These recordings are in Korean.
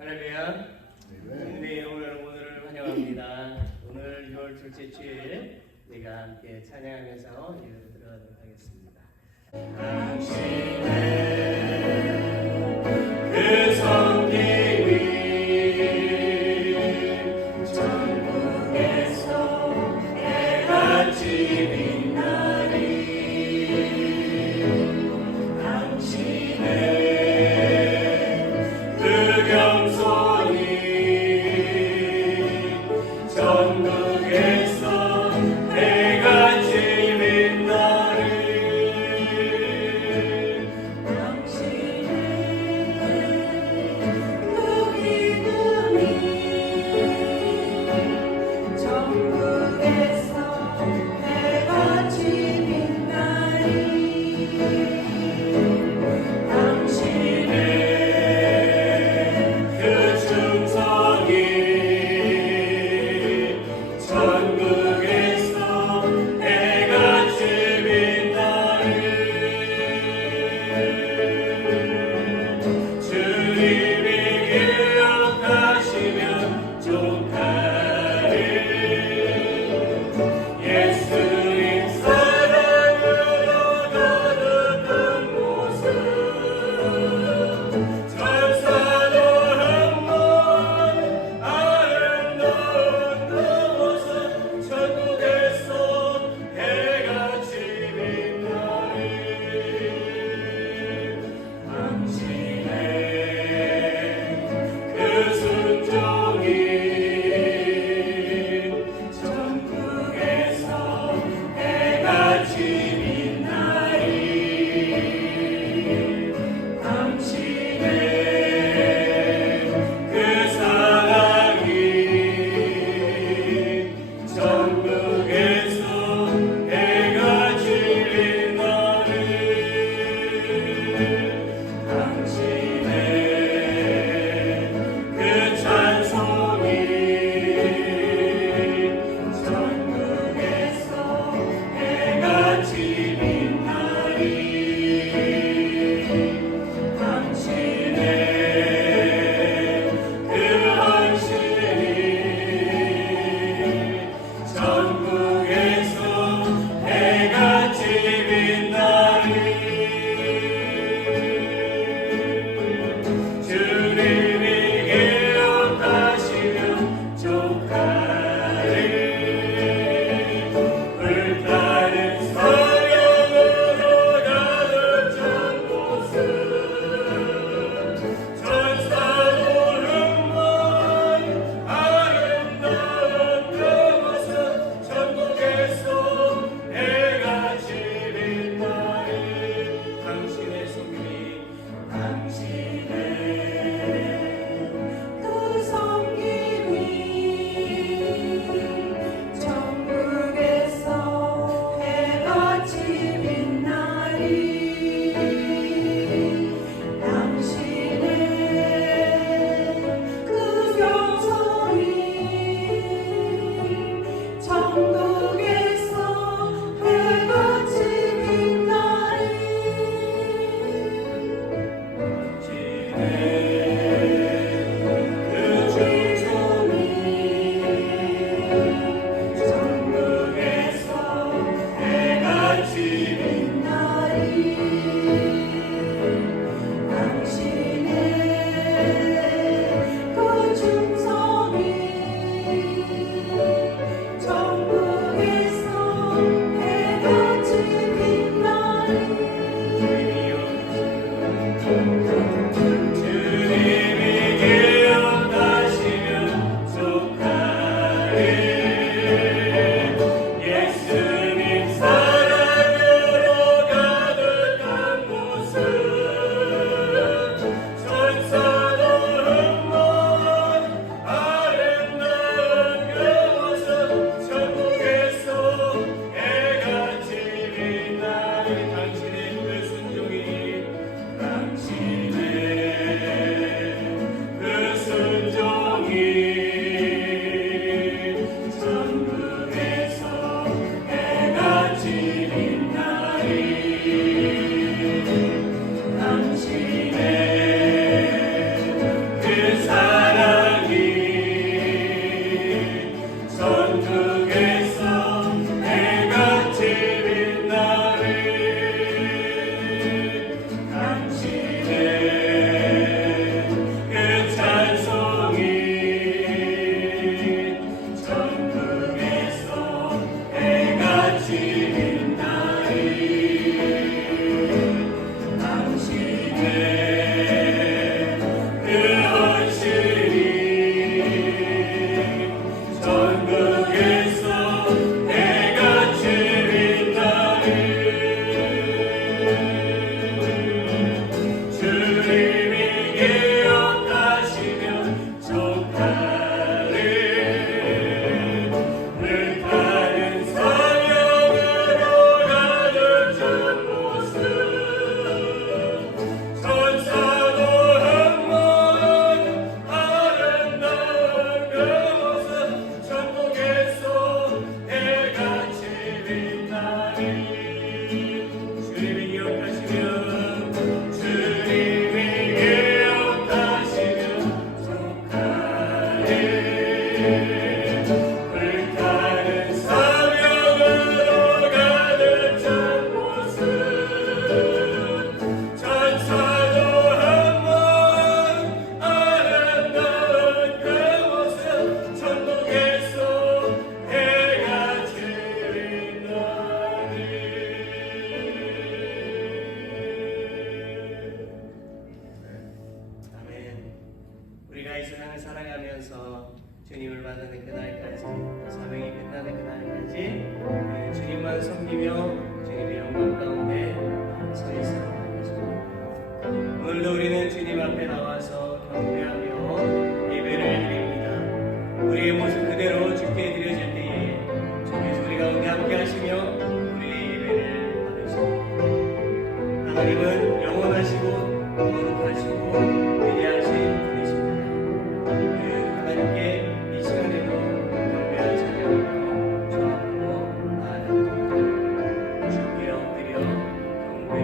할렐루야. 주님의 이름으로 오늘을 환영합니다. 오늘 6월 둘째 주일 우리가 함께 찬양하면서 예배로 들어가도록 하겠습니다. 당신의 그 섬김이 전국에서 해같이 빛나리. 당신의 전국에서 해같이 빛나리. 당신의 이 세상을 살아가면서 주님을 만나는 그날까지, 사명이 끝나는 그날까지 우리는 주님만 섬기며 주님의 영광 가운데 서 있어야 하겠습니다. 오늘도 우리는 주님 앞에 나와서 경배하며 예배를 드립니다. 우리의 모습 그대로 주께 드려질 때에 주께서 우리 가운데 함께 하시며 우리의 예배를 받으십니다. 하나님은 영원하시고 거룩하시고 위대하신 분이십니다. 그 하나님께 이 시간에도 경배와 찬양하며 주 앞으로 나아갑니다. 주께 엎드려 경배해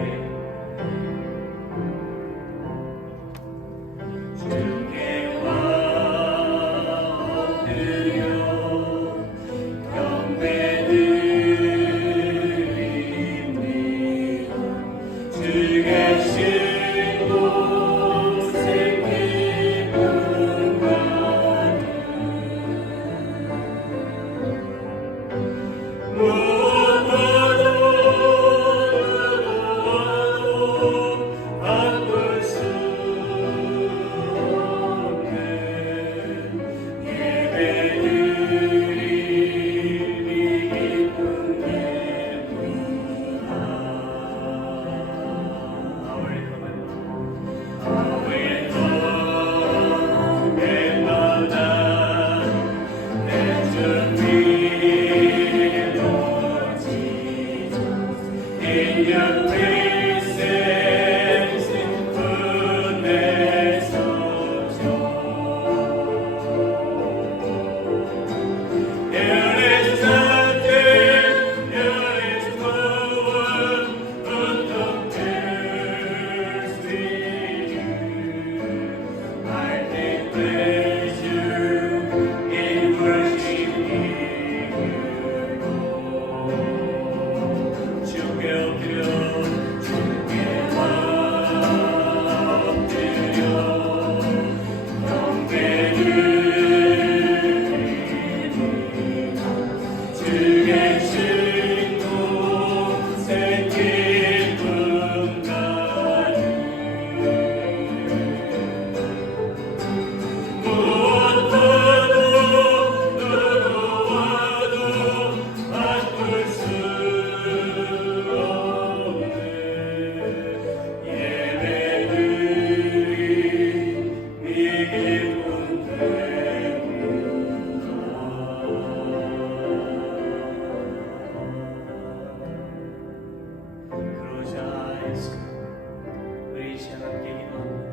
우리 시간 함께 기도합니다.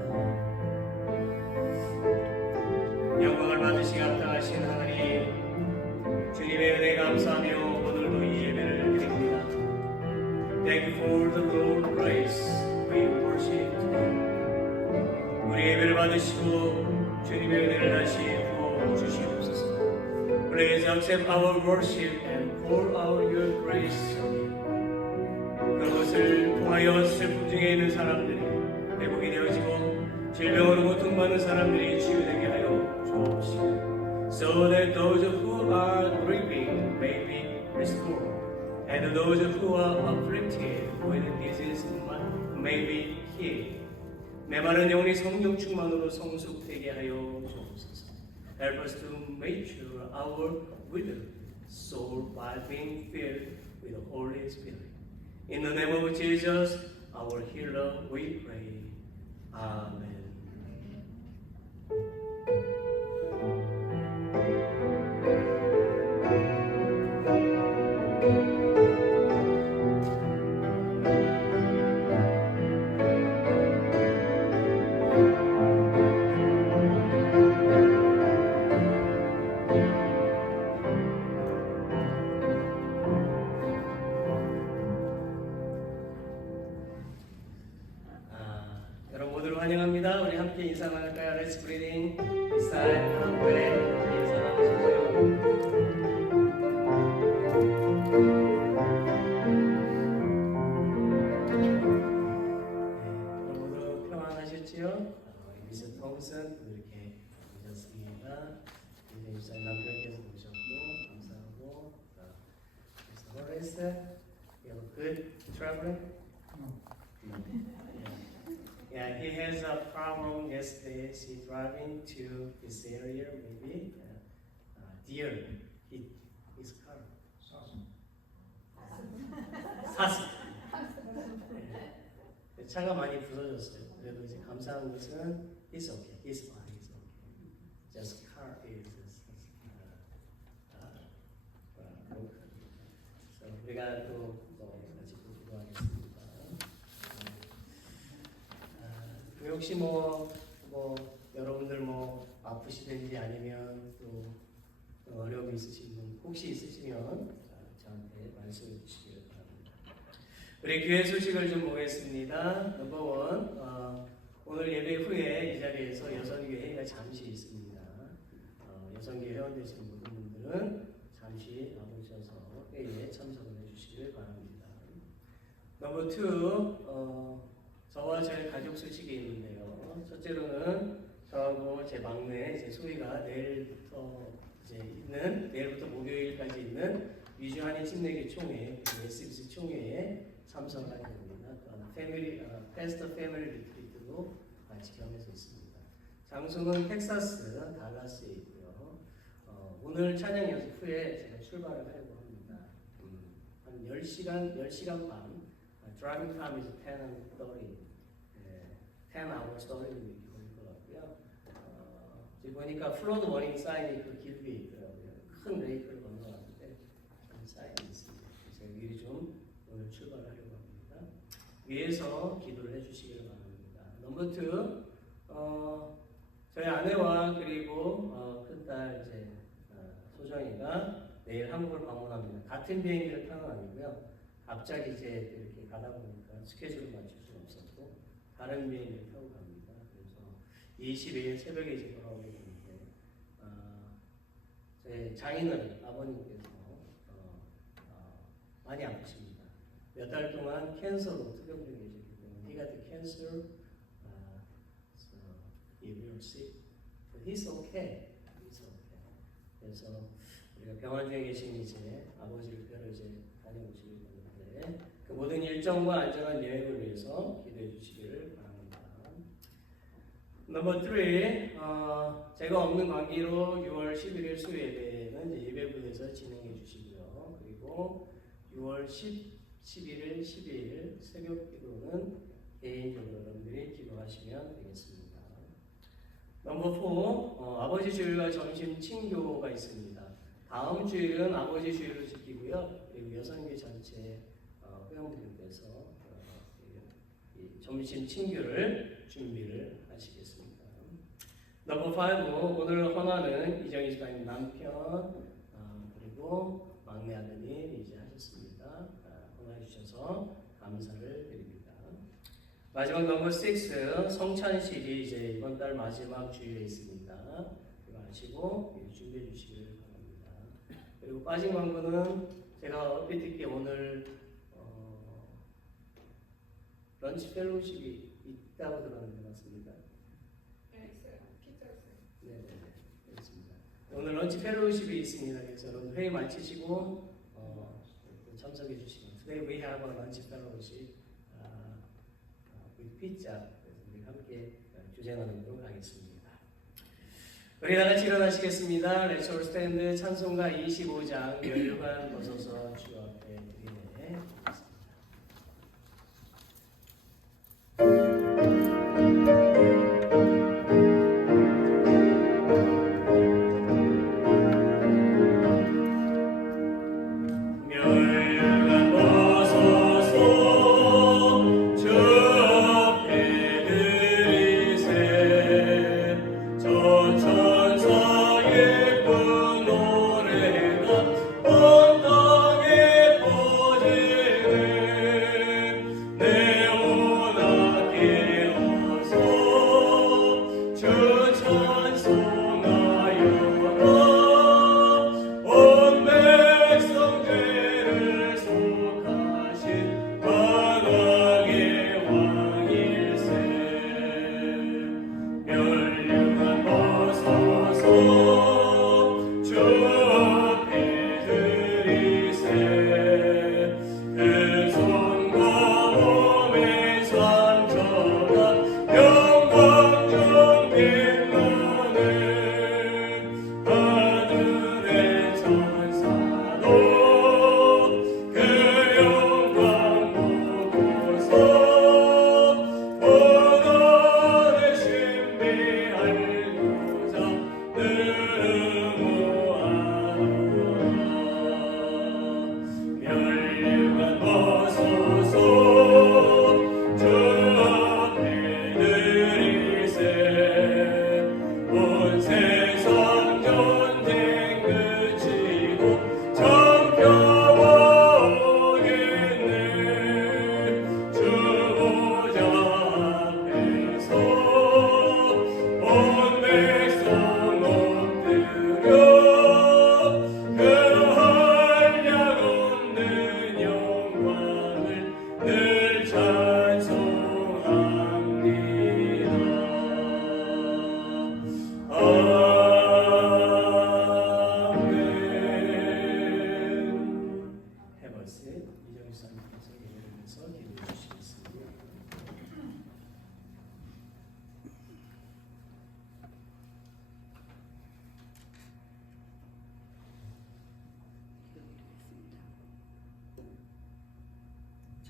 영광을 받으시기 합당하신 하나님, 주님의 은혜 감사하며 오늘도 이 예배를 드립니다. Thank you for the Lord's grace. We worship today. 우리 예배를 받으시고 주님의 은혜를 다시 부어 주시옵소서. Please accept our worship and pour out your grace. 그것을 통하여 슬픔 중에 있는 사람들이 회복이 되어지고 질병으로 고통받는 사람들이 치유되게 하여 주옵시고, so that those who are grieving may be restored, and those who are afflicted with disease may be healed. 메마른 영혼이 성령 충만으로 성숙되게 하여 주옵소서. Help us to mature our withered soul by being filled with the Holy Spirit. In the name of Jesus, our healer, we pray. Amen. 환영합니다. 우리 함께 인사 나눌까요? Let's breathing. Inside, halfway. 인사 나누시죠. 모두 평안하셨지요? 우리 미스 톰슨 이렇게 오셨습니다. 이제 입사 남편께서 오셨고 감사하고. 그래서 Horace, you have a good traveling? Yeah, he has a problem yesterday. He's driving to this area, maybe. Deer hit his car. 사슴. 네, 차가 많이 부서졌어요. 그래도 이제 감사한 것은 he's okay, he's fine, he's okay. Just car is broken. So 우리가 또 같이 기도하겠습니다. 혹시 뭐 여러분들 뭐 아프시든지 아니면 또 어려움이 있으신 분 혹시 있으시면 저한테 말씀해 주시길 바랍니다. 우리 교회 소식을 좀 보겠습니다. 넘버 1, 오늘 예배 후에 이 자리에서 여성교회 회의가 잠시 있습니다. 여성교회 회원 되시는 모든 분들은 잠시 나오셔서 회의에 참석을 해주시길 바랍니다. 넘버 2, 저와 저의 가족 소식이 있는데요. 첫째로는 저하고 제 막내, 제 소희가 내일부터 목요일까지 있는 위주한인 침례교 총회, SBC 총회에 참석하게 됩니다. 패스터 패밀리 리트리트로 같이 겸해서 있습니다. 장소는 텍사스 달라스에 있고요. 오늘 찬양 연습 후에 제가 출발을 하려고 합니다. 한 10시간 반. Driving time is 10 hours 30 minutes 걸릴 것 같고요. 지금 보니까 플로드 워닝 사인이 그 길게 있더라고요. 큰 레이크를 건너왔는데 큰 사인이 있습니다. 제가 미리 좀 오늘 출발하려고 합니다. 위에서 기도를 해주시기를 바랍니다. 넘버 2, 저희 아내와 그리고 큰딸 이제 소정이가 내일 한국을 방문합니다. 같은 비행기를 타는 아니고요. 갑자기 이제 이렇게 가다 보니까 스케줄을 맞출 수 없었고 다른 비행기를 타고 갑니다. 그래서 22일 새벽에 이제 돌아오게 되는데 제 장인어른 아버님께서 많이 아프십니다. 몇 달 동안 캔서로 투병되어 계셨기 때문에 he got the cancer, so he will sick, but he's okay. 그래서 우리가 병원 중에 계신 이제 아버지를 뵈러 이제 다녀오시길 바랍니다. 그 모든 일정과 안전한 여행을 위해서 기도해 주시기를 바랍니다. 넘버 3, 제가 없는 관계로 6월 11일 수요 예배는 이제 예배부에서 진행해 주시고요. 그리고 6월 11일, 12일 새벽 기도는 개인적으로 여러분들이 기도하시면 되겠습니다. 넘버 4, 아버지 주일과 점심 친교가 있습니다. 다음 주일은 아버지 주일을 지키고요. 그리고 여성교회 전체 회원분들께서 점심 친교를 준비를 하시겠습니다. 넘버 5, 오늘 헌화는 이정희 집사님 남편 그리고 막내 아드님 이제 하셨습니다. 헌화해 주셔서 감사를 드립니다. 마지막 넘버 6, 성찬식이 이제 이번 달 마지막 주일에 있습니다. 그거 하시고 준비해 주시기를 바랍니다. 그리고 빠진 광고는 제가 얼핏 듣기에 오늘 런치 펠로우십이 있다고 들었는데 맞습니까? 네, 있어요. 피자 있어요. 네, 그렇습니다. 오늘 런치 펠로우십이 있습니다. 그래서 여러분 회의 마치시고 참석해 주시면 Today we have a lunch fellowship with pizza. 그래서 우리 함께 주제 나누도록 하겠습니다. 우리 다 같이 일어나시겠습니다. Let's all stand. 찬송가 25장 열관 벗어서 주 앞에 드리네. 온 땅에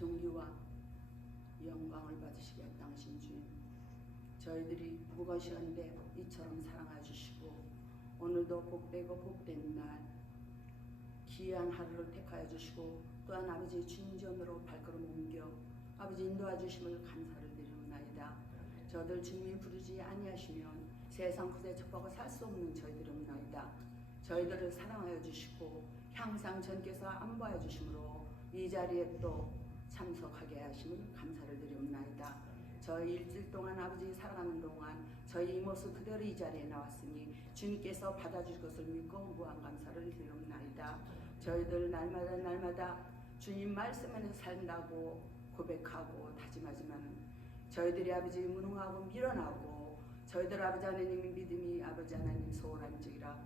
존귀와 영광을 받으시게 합당하신 주님, 저희들이 무것이었는데 이처럼 사랑해 주시고 오늘도 복되고 복된 날 귀한 하루를 택하여 주시고 또한 아버지 주님전으로 발걸음 옮겨 아버지 인도해 주심을 감사를 드리옵나이다. 저들 주님이 부르지 아니하시면 세상 구세 척박고 살 수 없는 저희들이옵나이다. 저희들을 사랑하여 주시고 항상 전께서 안보하여 주심으로 이 자리에 또 참석하게 하심을 감사를 드리옵나이다. 저희 일주일 동안 아버지 살아가는 동안 저희 이 모습 그대로 이 자리에 나왔으니 주님께서 받아줄 것을 믿고 무한 감사를 드리옵나이다. 저희들 날마다 주님 말씀 안에서 산다고 고백하고 다짐하지만 저희들이 아버지 무능하고 미련하고 저희들 아버지 하나님의 믿음이 아버지 하나님 소홀한지라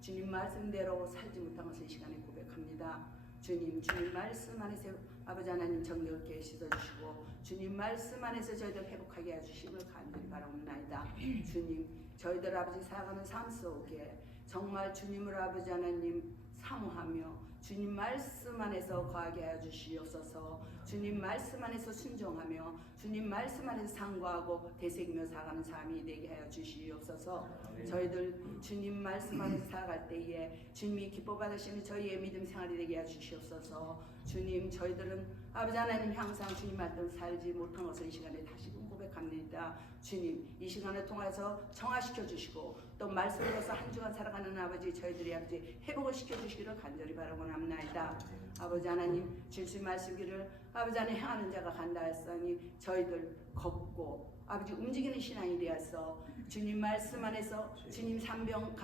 주님 말씀대로 살지 못한 것을 이 시간에 고백합니다. 주님 말씀 안에서 아버지 하나님 정결케 씻어주시고 주님 말씀 안에서 저희들 회복하게 해주심을 간절히 바라옵나이다. 주님 저희들 아버지 살아가는 삶 속에 정말 주님을 아버지 하나님 사모하며 주님 말씀 안에서 거하게 하여 주시옵소서. 주님 말씀 안에서 순종하며 주님 말씀 안에서 상고하고 되새기며 살아가는 삶이 되게 하여 주시옵소서. 저희들 주님 말씀 안에서 살아갈 때에 주님이 기뻐 받으시는 저희의 믿음 생활이 되게 하여 주시옵소서. 주님 저희들은 아버지 하나님 항상 주님 말씀 살지 못한 것을 이 시간에 다시금 고백합니다. 주님 이 시간을 통해서 정화시켜 주시고 또 말씀으로서 한 주간 살아가는 아버지 저희들이 아버지 회복을 시켜 주시기를 간절히 바라고 합나이다. 아버지 하나님 주신 말씀기를 아버지 하나님 행하는 자가 간다 했으니 저희들 걷고 아버지 움직이는 신앙이 되어서 주님 말씀 안에서 주님 사명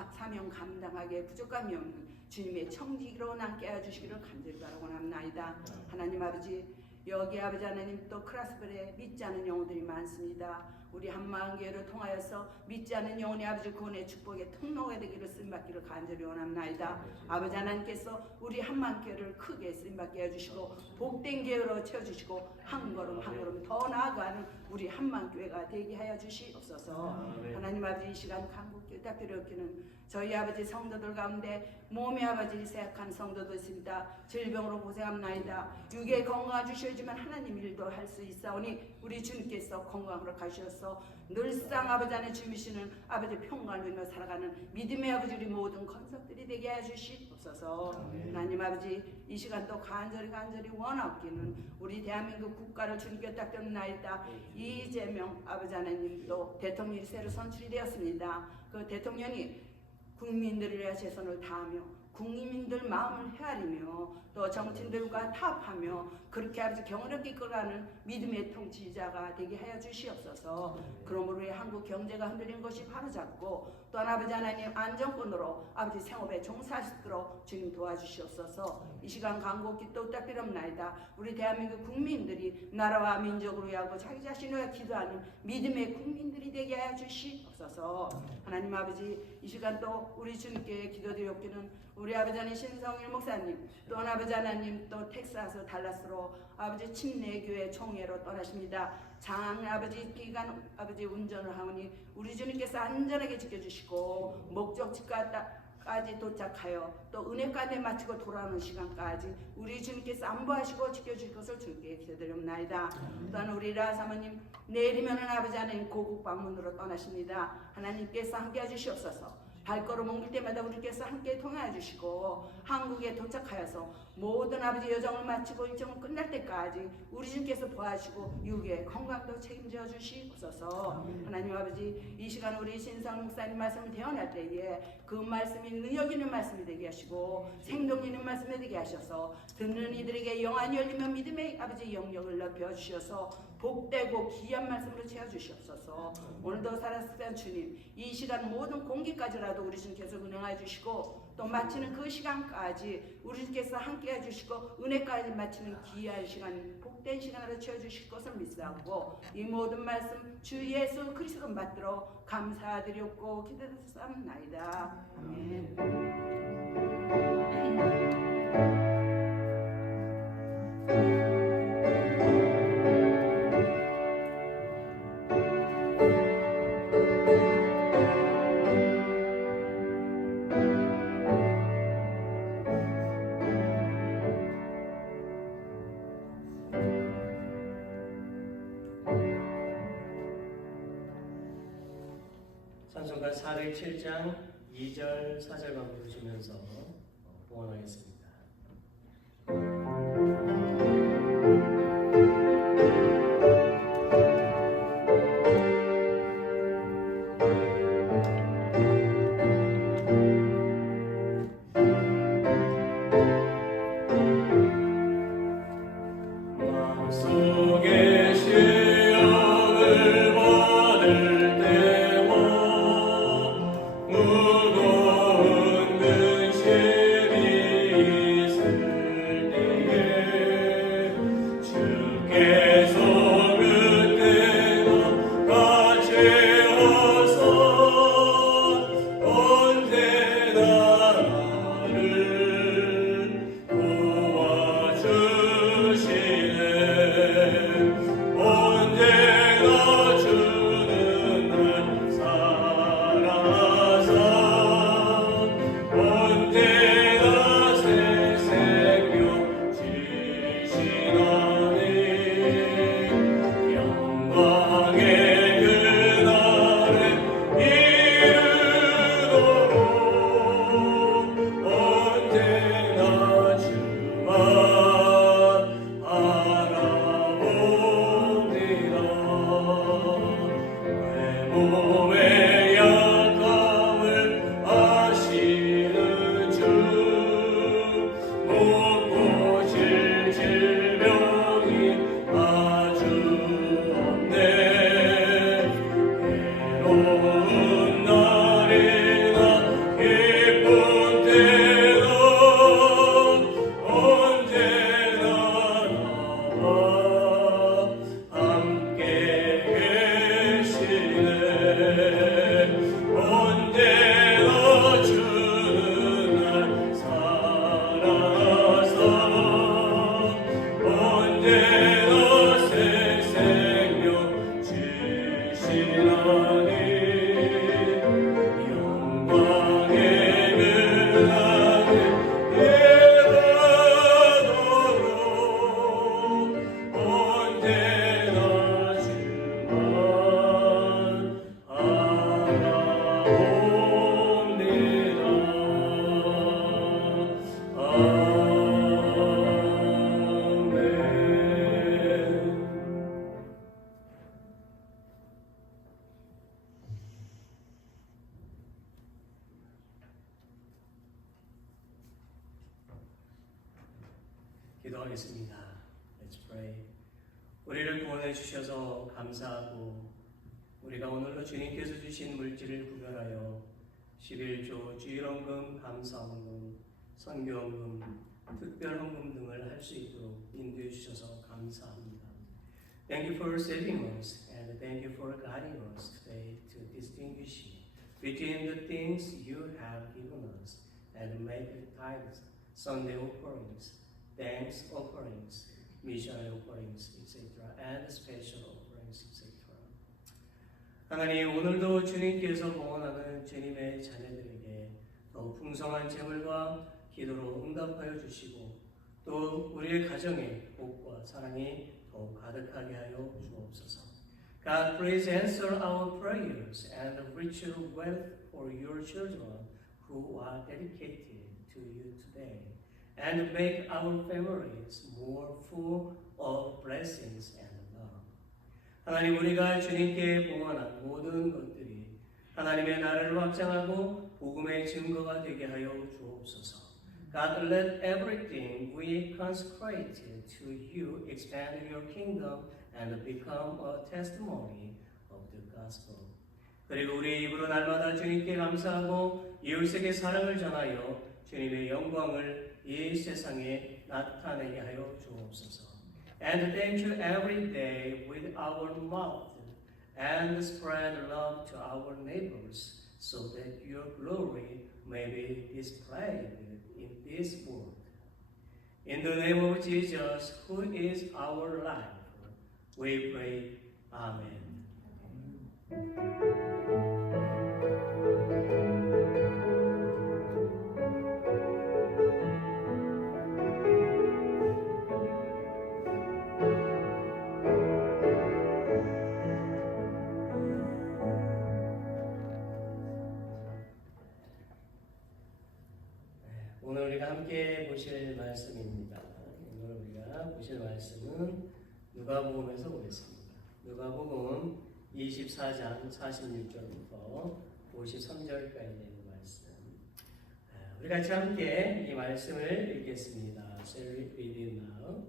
감당하기에 부족함이 없는 주님의 청지기로 남게 해주시기를 간절히 바라고 합나이다. 하나님 아버지 여기 아버지 하나님 또 크라스벨에 믿지 않는 영혼들이 많습니다. 우리 한마음교회를 통하여서 믿지 않는 영혼이 아버지 구원의 축복의 통로가 되기를 쓰임받기를 간절히 원합나이다. 아버지 하나님께서 우리 한마음교회를 크게 쓰임받게 해주시고 복된 교회로 채워주시고 한 걸음 한 걸음 더 나아가는 우리 한마음교회가 되게 하여 주시옵소서. 하나님 아버지 이 시간 간국교회 대표롭기는 저희 아버지 성도들 가운데 몸의 아버지 세약한 성도도 있습니다. 질병으로 고생합나이다. 육의 건강을 주셔야지만 하나님 일도 할 수 있사오니 우리 주님께서 건강으로 가셔서 늘상 아버지 안에 주미시는 아버지 평강을 누리며 살아가는 믿음의 아버지 우리 모든 건석들이 되게 해주시옵소서. 하나님 아버지 이 시간 또 간절히 원하옵기는 우리 대한민국 국가를 주님께 딱드립나이다. 이재명 아버지 하나님 또 대통령이 새로 선출이 되었습니다. 그 대통령이 국민들을 위해 최선을 다하며 국민들 마음을 헤아리며 또 정치인들과 타협하며 그렇게 아버지 경이롭게 이끌어가는 믿음의 통치자가 되게 하여 주시옵소서. 그러므로 한국 경제가 흔들린 것이 바로잡고 또한 아버지 하나님 안정권으로 아버지 생업에 종사할 수 있도록 주님 도와주시옵소서. 이 시간 간곡히 또 따뜻합나이다. 우리 대한민국 국민들이 나라와 민족을 위하고 자기 자신을 위해 기도하는 믿음의 국민들이 되게 하여 주시옵소서. 하나님 아버지 이 시간 또 우리 주님께 기도드렸기는 우리 아버지 하나님 신성일 목사님 또한 아버지 하나님 또 텍사스 달라스로 아버지 침례교회 총회로 떠나십니다. 장 아버지 기간 아버지 운전을 하오니 우리 주님께서 안전하게 지켜주시고 목적지까지 도착하여 또 은혜가에 마치고 돌아오는 시간까지 우리 주님께서 안보하시고 지켜주실 것을 주님께 기도드립나이다. 또한 우리 라 사모님 내일이면은 아버지 하나님 고국 방문으로 떠나십니다. 하나님께서 함께해 주시옵소서. 발걸음 옮길 때마다 우리께서 함께 통하여 주시고 한국에 도착하여서 모든 아버지 여정을 마치고 일정을 끝날 때까지 우리 주님께서 보아주시고 육의 건강도 책임져 주시옵소서. 하나님 아버지 이 시간 우리 신성 목사님 말씀을 대언할 때에 그 말씀이 능력 있는 말씀이 되게 하시고 생동 있는 말씀이 되게 하셔서 듣는 이들에게 영안이 열리면 믿음의 아버지 영역을 넓혀 주셔서 복되고 귀한 말씀으로 채워주시옵소서. 오늘도 살았을 주님 이 시간 모든 공기까지라도 우리 주님께서 운행해 주시고 또 마치는 그 시간까지 우리 주님께서 함께 해주시고 은혜까지 마치는 귀한 시간 복된 시간으로 채워주실 것을 믿사오고 이 모든 말씀 주 예수 그리스도 받들어 감사드렸고 기도드렸사옵나이다. 아멘. 마지막에 7장 2절 4절만 부르시면서 봉헌하겠습니다. 마음속에 시험을 받을 때와 무거운 근심이 있을 때에 주께서 그때나 같이 하사 언제나 나를 도와주시네. 언제나 주는 날 살아서 언제나 새 생명 주시나니 영광의 그날에 이르도록 언제나 주만 바라봅니다. 내 몸의 약함을 아시는 주 못 고칠 질병이 아주 없네. 괴로운 날이나 기쁜 때나 언제나 나와 함께 계시네. 언제나 주는 날 살아서 언제나 새 생명 주시나니 영광의 그날에 이르도록 언제나 주만 아멘. 기도하겠습니다. Let's pray. 우리를 구원해 주셔서 감사하고 우리가 오늘도 주님께서 주신 물질을 구별하여 11조 주일헌금, 감사헌금, 선교헌금, 특별헌금 등을 할 수 있도록 인도해 주셔서 감사합니다. Thank you for saving us and thank you for guiding us today to distinguish between the things you have given us and make the tithes, Sunday offerings, thanks offerings, missionary offerings, etc., and special offerings, etc. 하나님, 오늘도 주님께서 봉헌하는 주님의 자녀들에게 더 풍성한 재물과 기도로 응답하여 주시고 또 우리의 가정에 복과 사랑이 더욱 가득하게 하여 주옵소서. God, please answer our prayers and rich wealth for your children who are dedicated to you today, and make our families more full of blessings and love. 하나님, 우리가 주님께 봉헌한 모든 것들이 하나님의 나라를 확장하고 복음의 증거가 되게 하여 주옵소서. God, let everything we consecrate to you expand your kingdom and become a testimony of the gospel. 그리고 우리의 입으로 날마다 주님께 감사하고 이웃에게 사랑을 전하여 주님의 영광을 이 세상에 나타내게 하여 주옵소서. And thank you every day with our mouth and spread love to our neighbors so that your glory may be displayed in this world. In the name of Jesus, who is our life, we pray. Amen. 오늘 우리가 함께 보실 말씀입니다. 오늘 우리가 보실 말씀은 누가복음에서 보겠습니다. 누가복음 24장 46절부터 53절까지 되는 말씀. 우리 같이 함께 이 말씀을 읽겠습니다. Shall we read it now?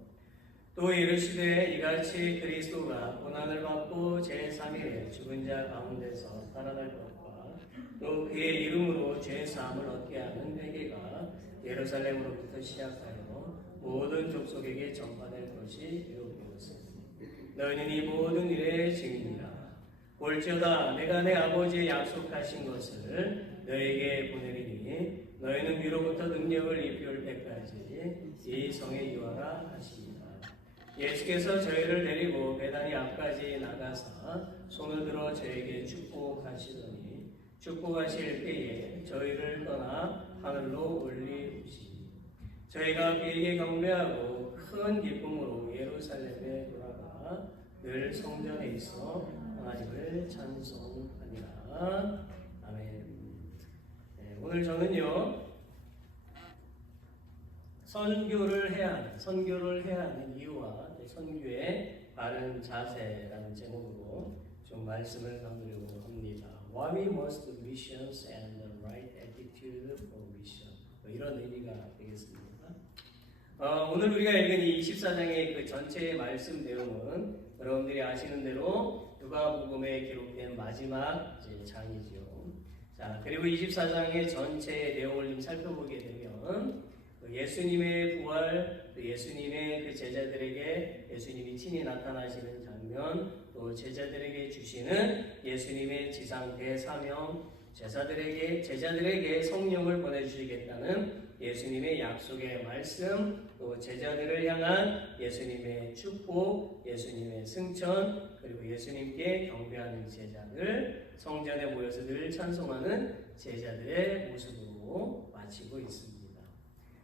또 이르시되 이같이 그리스도가 고난을 받고 제3일에 죽은 자 가운데서 살아날 것과 또 그의 이름으로 죄 사함을 얻게 하는 회개가 예루살렘으로부터 시작하여 모든 족속에게 전파될 것이 이루어졌으니 너희는 이 모든 일의 증인이라. 볼지어다 내가 내 아버지의 약속하신 것을 너희에게 보내리니 너희는 위로부터 능력을 입혀올 때까지 이 성에 유하라 하십니다. 예수께서 저희를 데리고 베다니 앞까지 나가사 손을 들어 저에게 축복하시더니 축복하실 때에 저희를 떠나 하늘로 올리시니 저희가 그에게 경배하고 큰 기쁨으로 예루살렘에 돌아가 늘 성전에 있어 하나님을 찬송하니라. 아멘. 오늘 저는요 선교를 해야 하는 이유와 선교의 바른 자세라는 제목으로 좀 말씀을 나누려고 합니다. Why we must do missions and the right attitude for mission. 이런 의미가 되겠습니다. 오늘 우리가 읽은 이 24장의 그 전체의 말씀 내용은 여러분들이 아시는 대로 누가복음에 기록된 마지막 장이죠. 자, 그리고 24장의 전체의 내용을 좀 살펴보게 되면 예수님의 부활, 예수님의 그 제자들에게 예수님이 친히 나타나시는 장면, 또 제자들에게 주시는 예수님의 지상 대사명, 제자들에게 성령을 보내주시겠다는 예수님의 약속의 말씀, 또 제자들을 향한 예수님의 축복, 예수님의 승천, 그리고 예수님께 경배하는 제자들, 성전에 모여서 늘 찬송하는 제자들의 모습으로 마치고 있습니다.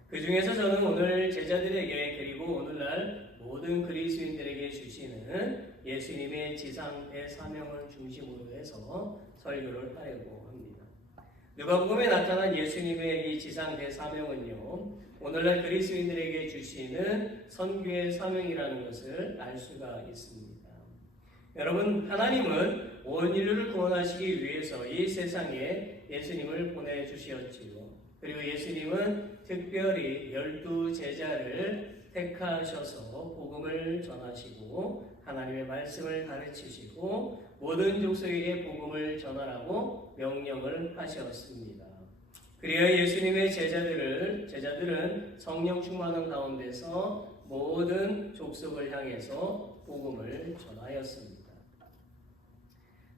그 중에서 저는 오늘 제자들에게 그리고 오늘날 모든 그리스도인들에게 주시는 예수님의 지상 대사명을 중심으로 해서 설교를 하려고 합니다. 누가복음에 나타난 예수님의 이 지상 대사명은요, 오늘날 그리스도인들에게 주시는 선교의 사명이라는 것을 알 수가 있습니다. 여러분, 하나님은 온 인류를 구원하시기 위해서 이 세상에 예수님을 보내주셨지요. 그리고 예수님은 특별히 12 제자를 택하셔서 복음을 전하시고 하나님의 말씀을 가르치시고 모든 족속에게 복음을 전하라고 명령을 하셨습니다. 그리하여 예수님의 제자들은 성령 충만한 가운데서 모든 족속을 향해서 복음을 전하였습니다.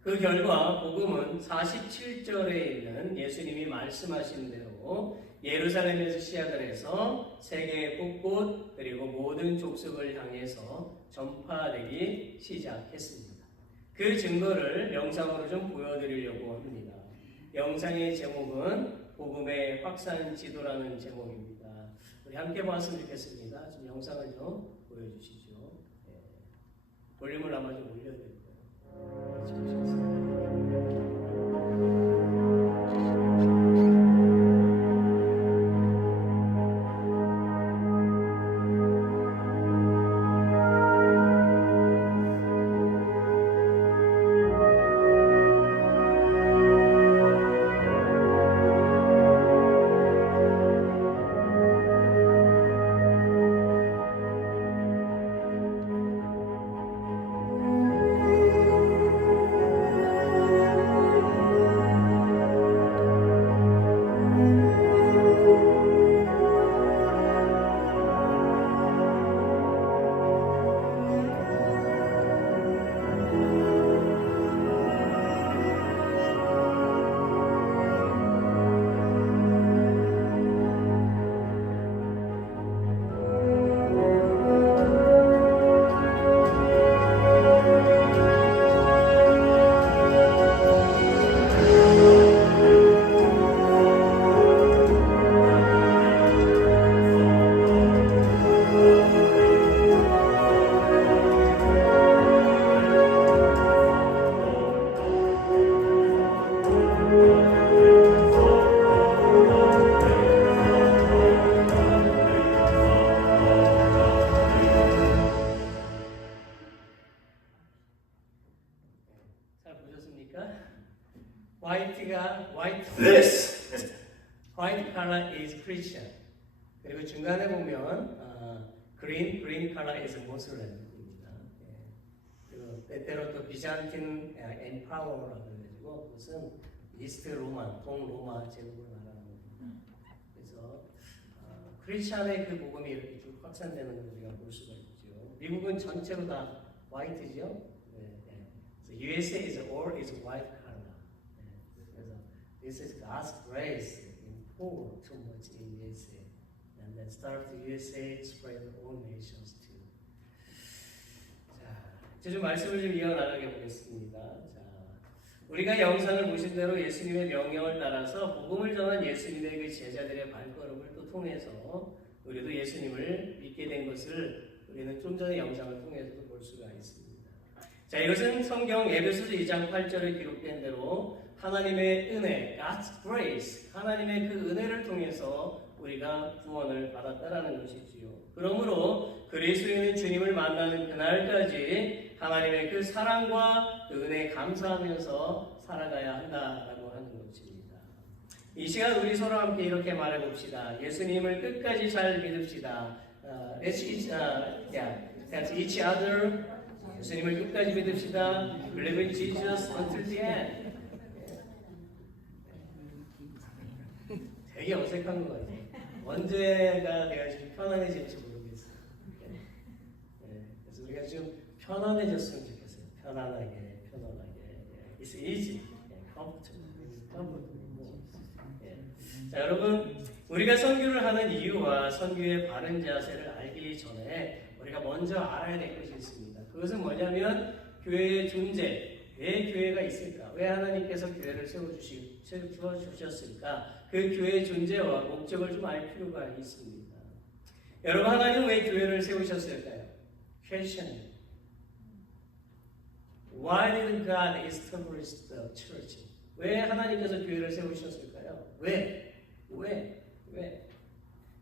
그 결과 복음은 47절에 있는 예수님이 말씀하신 대로 예루살렘에서 시작을 해서 세계 곳곳 그리고 모든 족속을 향해서 전파되기 시작했습니다. 그 증거를 영상으로 좀 보여드리려고 합니다. 영상의 제목은 복음의 확산 지도라는 제목입니다. 우리 함께 봤으면 좋겠습니다. 좀 영상을 좀 보여주시죠. 볼륨을 아마 좀 올려야 될 거예요. white collar is Christian. 그리고 중간에 보면 green collar is Muslim입니다. 그리고 때때로 또 비잔틴 empire라고 해가지고 그것은 이스트 로마, 동로마 제국을 말하는 겁니다. 그래서 크리스찬의 그 복음이 이렇게 쭉 확산되는 걸 우리가 볼 수가 있죠. 미국은 전체로 다 화이트죠. So USA is all is white color. 그래서 this is God's grace in pour too much in USA, and then start to USA spread all nations too. 자, 이제 좀 말씀을 좀 이어 나가게 보겠습니다. 자, 우리가 영상을 보신 대로 예수님의 명령을 따라서 복음을 전한 예수님의 그 제자들의 발걸음을 또 통해서 우리도 예수님을 믿게 된 것을 우리는 좀 전에 영상을 통해서도 볼 수가 있습니다. 자, 이것은 성경 에베소서 2장 8절에 기록된 대로 하나님의 은혜, God's grace, 하나님의 그 은혜를 통해서 우리가 구원을 받았다라는 것이지요. 그러므로 그리스도인은 주님을 만나는 그날까지 하나님의 그 사랑과 그 은혜에 감사하면서 살아가야 한다라고 하는 것입니다. 이 시간 우리 서로 함께 이렇게 말해봅시다. 예수님을 끝까지 잘 믿읍시다. Let's each other. 예수님을 끝까지 믿읍시다. Believe in Jesus until the end. 되게 어색한 것 같아요. 언제가 내가 지금 편안해질지 모르겠어요. 그래서 우리가 좀 편안해졌으면 좋겠어요. 편안하게. It's easy, comfortable. 자, 여러분, 우리가 선교를 하는 이유와 선교의 바른 자세를 알기 전에 우리가 먼저 알아야 될 것이 있습니다. 그것은 뭐냐면 교회의 존재, 왜 교회가 있을까? 왜 하나님께서 교회를 세워주셨을까? 그 교회의 존재와 목적을 좀 알 필요가 있습니다. 여러분, 하나님은 왜 교회를 세우셨을까요? Question. Why did God establish the church? 왜 하나님께서 교회를 세우셨을까요? 왜?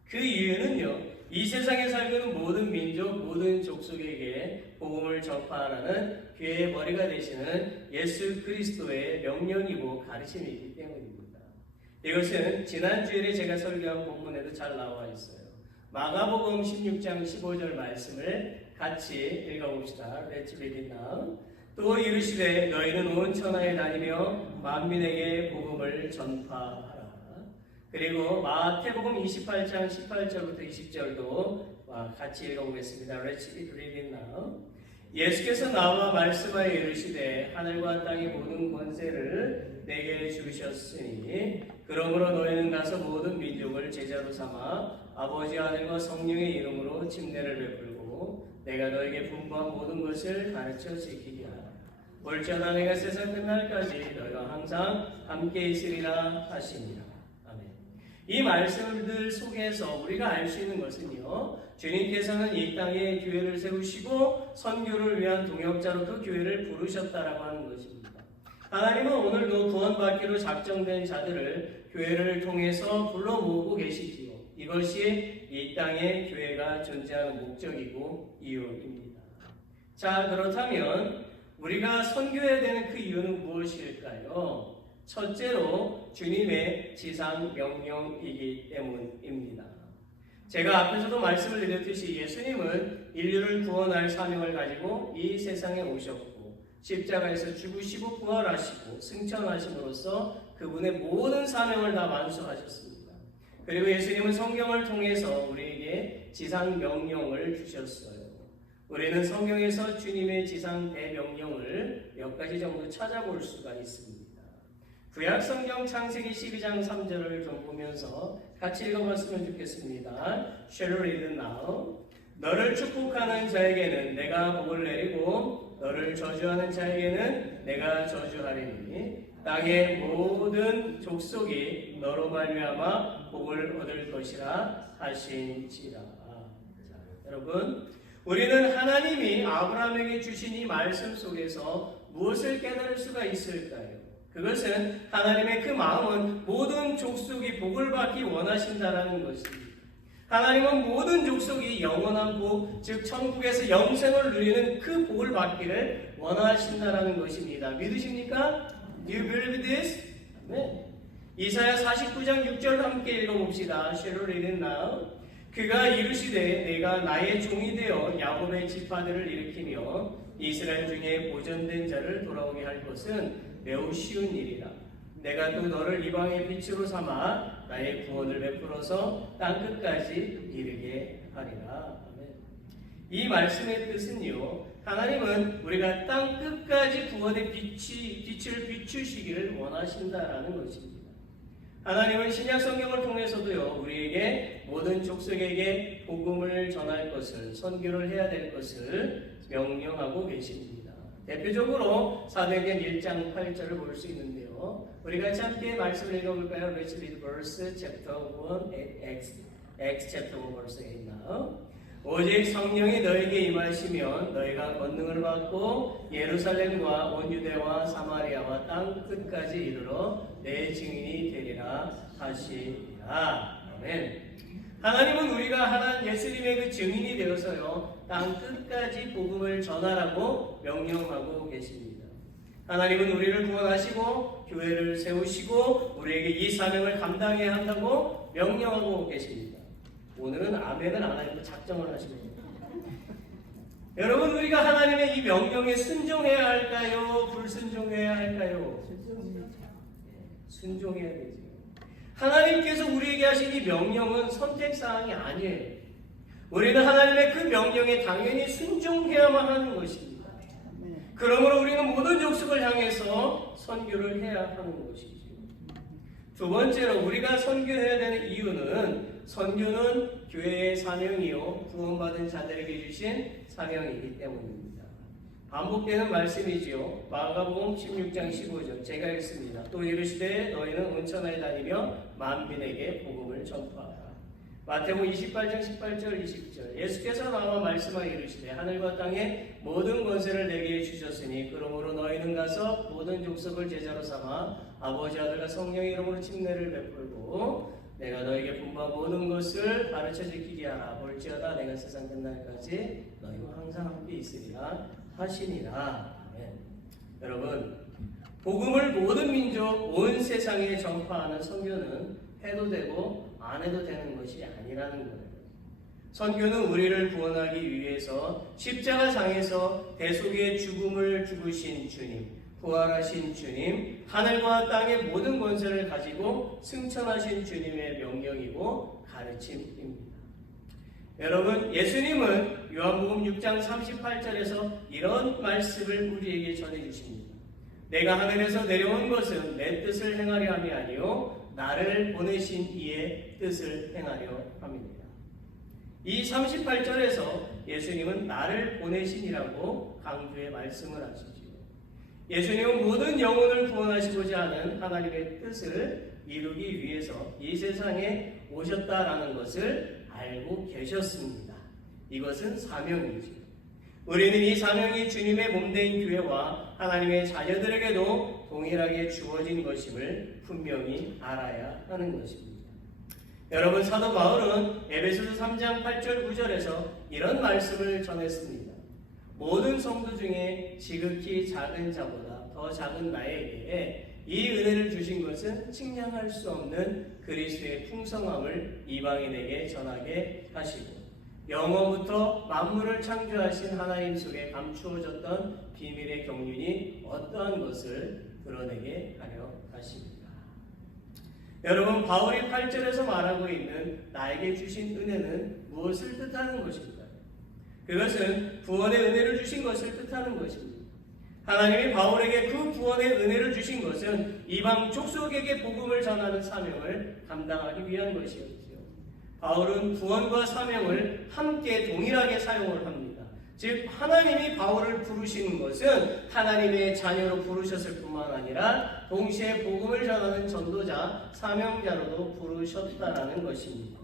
그 이유는요, 이 세상에 살고 있는 모든 민족, 모든 족속에게 복음을 전파하라는 교회의 머리가 되시는 예수 그리스도의 명령이고 가르침이 있기 때문입니다. 이것은 지난 주일에 제가 설교한 본문에도 잘 나와 있어요. 마가복음 16장 15절 말씀을 같이 읽어봅시다. Let's read it now. 또 이르시되 너희는 온 천하에 다니며 만민에게 복음을 전파하라. 그리고 마태복음 28장 18절부터 20절도 같이 읽어보겠습니다. Let's read it now. 예수께서 나와 말씀하여 이르시되 하늘과 땅의 모든 권세를 내게 주셨으니 그러므로 너희는 가서 모든 민족을 제자로 삼아 아버지 하늘과 성령의 이름으로 침례를 베풀고 내가 너에게 분부한 모든 것을 가르쳐 지키게 하라. 볼지어다 내가 세상 끝날까지 너희와 항상 함께 있으리라 하시니라. 아멘. 이 말씀들 속에서 우리가 알 수 있는 것은요, 주님께서는 이 땅에 교회를 세우시고 선교를 위한 동역자로 그 교회를 부르셨다라고 하는 것입니다. 하나님은 오늘도 구원받기로 작정된 자들을 교회를 통해서 불러 모으고 계시지요. 이것이 이 땅에 교회가 존재하는 목적이고 이유입니다. 자, 그렇다면 우리가 선교해야 되는 그 이유는 무엇일까요? 첫째로 주님의 지상 명령이기 때문입니다. 제가 앞에서도 말씀을 드렸듯이 예수님은 인류를 구원할 사명을 가지고 이 세상에 오셨고 십자가에서 죽으시고 부활하시고 승천하심으로써 그분의 모든 사명을 다 완수하셨습니다. 그리고 예수님은 성경을 통해서 우리에게 지상 명령을 주셨어요. 우리는 성경에서 주님의 지상 대명령을 몇 가지 정도 찾아볼 수가 있습니다. 구약 성경 창세기 12장 3절을 좀 보면서 같이 읽어봤으면 좋겠습니다. Shall we read now? 너를 축복하는 자에게는 내가 복을 내리고 너를 저주하는 자에게는 내가 저주하리니 땅의 모든 족속이 너로 말미암아 복을 얻을 것이라 하신지라. 여러분, 우리는 하나님이 아브라함에게 주신 이 말씀 속에서 무엇을 깨달을 수가 있을까요? 그것은 하나님의 그 마음은 모든 족속이 복을 받기 원하신다라는 것입니다. 하나님은 모든 족속이 영원한 복, 즉 천국에서 영생을 누리는 그 복을 받기를 원하신다라는 것입니다. 믿으십니까? Do you believe this? 네. 이사야 49장 6절 함께 읽어봅시다. Shall we read it now? 그가 이르시되 내가 나의 종이 되어 야곱의 지파들을 일으키며 이스라엘 중에 보존된 자를 돌아오게 할 것은 매우 쉬운 일이라. 내가 또 너를 이방의 빛으로 삼아 나의 구원을 베풀어서 땅끝까지 이르게 하리라. 아멘. 이 말씀의 뜻은요, 하나님은 우리가 땅끝까지 구원의 빛을 비추시기를 원하신다라는 것입니다. 하나님은 신약 성경을 통해서도요, 우리에게 모든 족속에게 복음을 전할 것을, 선교를 해야 될 것을 명령하고 계십니다. 대표적으로 사도행전 1장 8절을 볼 수 있는데요. 우리 같이 함께 말씀을 읽어볼까요? Let's read verse chapter 1, Acts chapter 1 verse 8 now. 오직 성령이 너에게 임하시면 너희가 권능을 받고 예루살렘과 온 유대와 사마리아와 땅 끝까지 이르러 내 증인이 되리라 하시니라. 아멘. 하나님은 우리가 하나님 예수님의 그 증인이 되어서요, 땅 끝까지 복음을 전하라고 명령하고 계십니다. 하나님은 우리를 구원하시고 교회를 세우시고 우리에게 이 사명을 감당해야 한다고 명령하고 계십니다. 오늘은 아멘을 안 하고 작정을 하시면 됩니다. 여러분, 우리가 하나님의 이 명령에 순종해야 할까요? 불순종해야 할까요? 순종해야 되죠. 하나님께서 우리에게 하신 이 명령은 선택사항이 아니에요. 우리는 하나님의 그 명령에 당연히 순종해야만 하는 것입니다. 그러므로 우리는 모든 족속을 향해서 선교를 해야 하는 것이죠. 두 번째로 우리가 선교해야 되는 이유는, 선교는 교회의 사명이요 구원받은 자들에게 주신 사명이기 때문입니다. 반복되는 말씀이지요. 마가복음 16장 15절 제가 읽습니다. 또 이르시되 너희는 온 천하에 다니며 만민에게 복음을 전파하라. 마태복음 28장 18절 20절 예수께서 나와 말씀하여 이르시되 하늘과 땅의 모든 권세를 내게 주셨으니 그러므로 너희는 가서 모든 족속을 제자로 삼아 아버지 아들과 성령의 이름으로 침례를 베풀고 내가 너에게 분부한 모든 것을 가르쳐 지키게 하라. 볼지어다 내가 세상 끝날까지 너희와 항상 함께 있으리라 하시니라. 아멘. 여러분, 복음을 모든 민족 온 세상에 전파하는 선교는 해도 되고 안 해도 되는 것이 아니라는 거예요. 선교는 우리를 구원하기 위해서 십자가상에서 대속의 죽음을 죽으신 주님, 부활하신 주님, 하늘과 땅의 모든 권세를 가지고 승천하신 주님의 명령이고 가르침입니다. 여러분, 예수님은 요한복음 6장 38절에서 이런 말씀을 우리에게 전해주십니다. 내가 하늘에서 내려온 것은 내 뜻을 행하려 함이 아니요 나를 보내신 이의 뜻을 행하려 함입니다. 이 38절에서 예수님은 나를 보내신이라고 강조해 말씀을 하시죠. 예수님은 모든 영혼을 구원하시고자 하는 하나님의 뜻을 이루기 위해서 이 세상에 오셨다라는 것을 알고 계셨습니다. 이것은 사명이죠. 우리는 이 사명이 주님의 몸된 교회와 하나님의 자녀들에게도 동일하게 주어진 것임을 분명히 알아야 하는 것입니다. 여러분, 사도 바울은 에베소서 3장 8절 9절에서 이런 말씀을 전했습니다. 모든 성도 중에 지극히 작은 자보다 더 작은 나에게 이 은혜를 주신 것은 측량할 수 없는 그리스도의 풍성함을 이방인에게 전하게 하시고 영원부터 만물을 창조하신 하나님 속에 감추어졌던 비밀의 경륜이 어떠한 것을 드러내게 하려 하십니다. 여러분, 바울이 8절에서 말하고 있는 나에게 주신 은혜는 무엇을 뜻하는 것일까요? 그것은 구원의 은혜를 주신 것을 뜻하는 것입니다. 하나님이 바울에게 그 구원의 은혜를 주신 것은 이방 족속에게 복음을 전하는 사명을 감당하기 위한 것이었죠. 바울은 구원과 사명을 함께 동일하게 사용을 합니다. 즉, 하나님이 바울을 부르시는 것은 하나님의 자녀로 부르셨을 뿐만 아니라 동시에 복음을 전하는 전도자, 사명자로도 부르셨다라는 것입니다.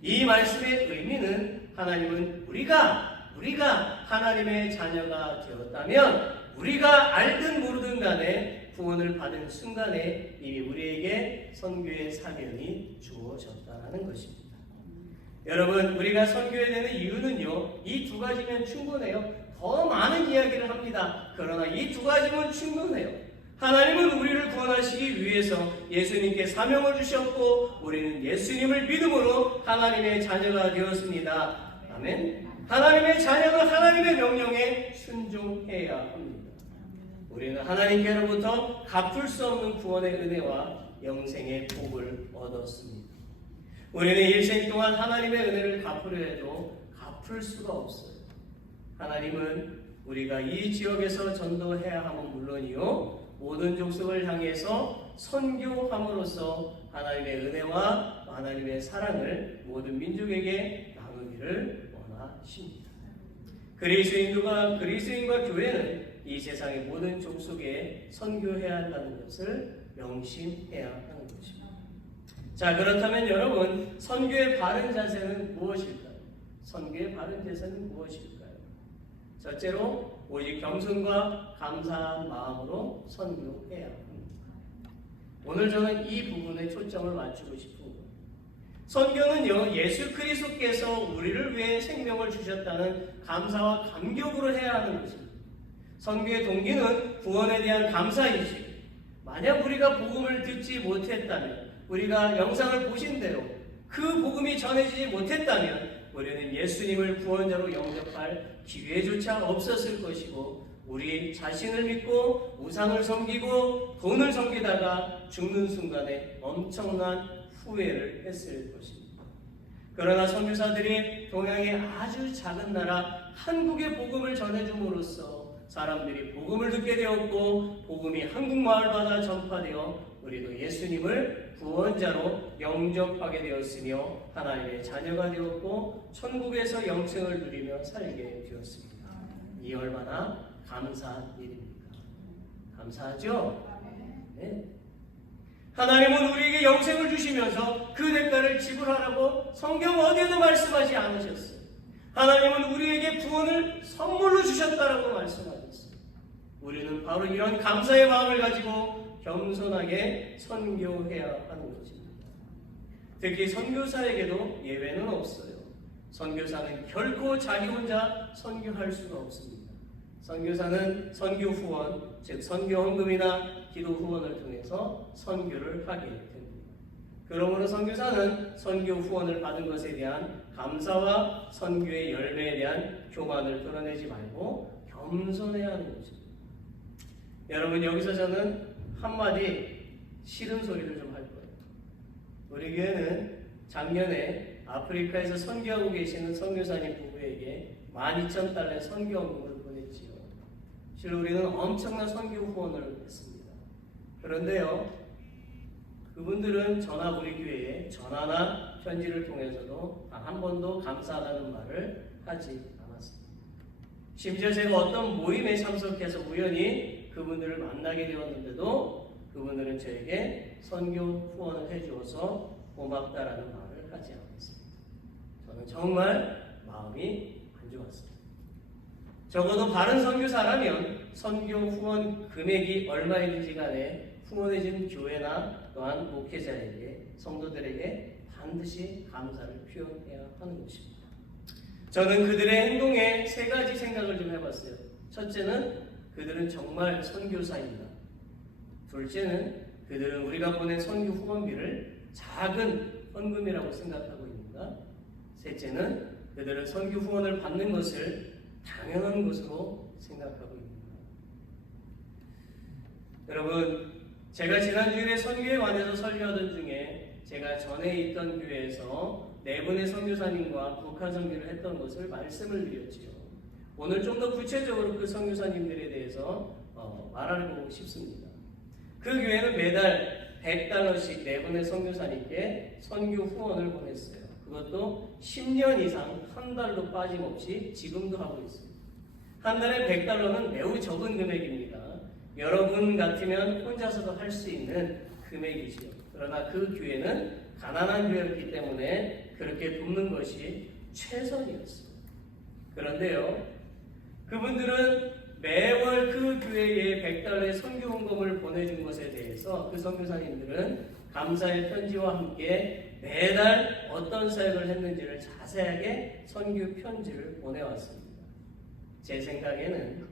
이 말씀의 의미는 하나님은 우리가 하나님의 자녀가 되었다면 우리가 알든 모르든 간에 구원을 받은 순간에 이미 우리에게 선교의 사명이 주어졌다는 것입니다. 여러분, 우리가 선교해야 되는 이유는요, 이 두 가지면 충분해요. 더 많은 이야기를 합니다. 그러나 이 두 가지면 충분해요. 하나님은 우리를 구원하시기 위해서 예수님께 사명을 주셨고 우리는 예수님을 믿음으로 하나님의 자녀가 되었습니다. 아멘. 하나님의 자녀는 하나님의 명령에 순종해야 합니다. 우리는 하나님께로부터 갚을 수 없는 구원의 은혜와 영생의 복을 얻었습니다. 우리는 일생 동안 하나님의 은혜를 갚으려 해도 갚을 수가 없어요. 하나님은 우리가 이 지역에서 전도해야 함은 물론이요 모든 족속을 향해서 선교함으로써 하나님의 은혜와 하나님의 사랑을 모든 민족에게 나누기를 원하십니다. 그리스도인과 교회는 이 세상의 모든 족속에 선교해야 한다는 것을 명심해야 하는 것입니다. 자, 그렇다면 여러분, 선교의 바른 자세는 무엇일까요? 선교의 바른 자세는 무엇일까요? 첫째로 오직 겸손과 감사한 마음으로 선교해야 합니다. 오늘 저는 이 부분에 초점을 맞추고 싶은 거예요. 선교는요, 예수 그리스도께서 우리를 위해 생명을 주셨다는 감사와 감격으로 해야 하는 것입니다. 선교의 동기는 구원에 대한 감사이지. 만약 우리가 복음을 듣지 못했다면, 우리가 영상을 보신 대로 그 복음이 전해지지 못했다면 우리는 예수님을 구원자로 영접할 기회조차 없었을 것이고 우리 자신을 믿고 우상을 섬기고 돈을 섬기다가 죽는 순간에 엄청난 후회를 했을 것입니다. 그러나 선교사들이 동양의 아주 작은 나라 한국의 복음을 전해줌으로써 사람들이 복음을 듣게 되었고 복음이 한국 마을마다 전파되어 우리도 예수님을 구원자로 영접하게 되었으며 하나님의 자녀가 되었고 천국에서 영생을 누리며 살게 되었습니다. 이 얼마나 감사한 일입니까? 감사하죠? 네. 하나님은 우리에게 영생을 주시면서 그 대가를 지불하라고 성경 어디에도 말씀하지 않으셨어요. 하나님은 우리에게 구원을 선물로 주셨다라고 말씀하셨어요. 우리는 바로 이런 감사의 마음을 가지고 겸손하게 선교해야 하는 것입니다. 특히 선교사에게도 예외는 없어요. 선교사는 결코 자기 혼자 선교할 수가 없습니다. 선교사는 선교 후원, 즉 선교 헌금이나 기도 후원을 통해서 선교를 하게 됩니다. 그러므로 선교사는 선교 후원을 받은 것에 대한 감사와 선교의 열매에 대한 교만을 드러내지 말고 겸손해야 하는 것입니다. 여러분, 여기서 저는 한마디 싫은 소리를 좀 할 거예요. 우리 교회는 작년에 아프리카에서 선교하고 계시는 선교사님 부부에게 12,000달러의 선교헌금을 보냈지요. 실로 우리는 엄청난 선교 후원을 했습니다. 그런데요, 그분들은 우리 교회에 전화나 편지를 통해서도 단 한 번도 감사하다는 말을 하지 않았습니다. 심지어 제가 어떤 모임에 참석해서 우연히 그분들을 만나게 되었는데도 그분들은 저에게 선교 후원을 해주어서 고맙다라는 말을 하지 않았습니다. 저는 정말 마음이 안 좋았습니다. 적어도 바른 선교사라면 선교 후원 금액이 얼마이든지 간에 후원해준 교회나 또한 목회자에게, 성도들에게 반드시 감사를 표현해야 하는 것입니다. 저는 그들의 행동에 세 가지 생각을 좀 해봤어요. 첫째는 그들은 정말 선교사입니다. 둘째는 그들은 우리가 보낸 선교 후원비를 작은 헌금이라고 생각하고 있는가? 셋째는 그들은 선교 후원을 받는 것을 당연한 것으로 생각하고 있는가? 여러분, 제가 지난 주일에 선교에 관해서 설교하던 중에 제가 전에 있던 교회에서 4분의 선교사님과 북한 선교를 했던 것을 말씀을 드렸지요. 오늘 좀 더 구체적으로 그 선교사님들에 대해서 말하고 싶습니다. 그 교회는 매달 $100씩 4분의 선교사님께 선교 후원을 보냈어요. 그것도 10년 이상 한 달도 빠짐없이 지금도 하고 있습니다. 한 달에 $100는 매우 적은 금액입니다. 여러분 같으면 혼자서도 할 수 있는 금액이지요. 그러나 그 교회는 가난한 교회였기 때문에 그렇게 돕는 것이 최선이었어요. 그런데요, 그분들은 매월 그 교회에 $100의 선교 헌금을 보내준 것에 대해서 그 선교사님들은 감사의 편지와 함께 매달 어떤 사역을 했는지를 자세하게 선교 편지를 보내왔습니다. 제 생각에는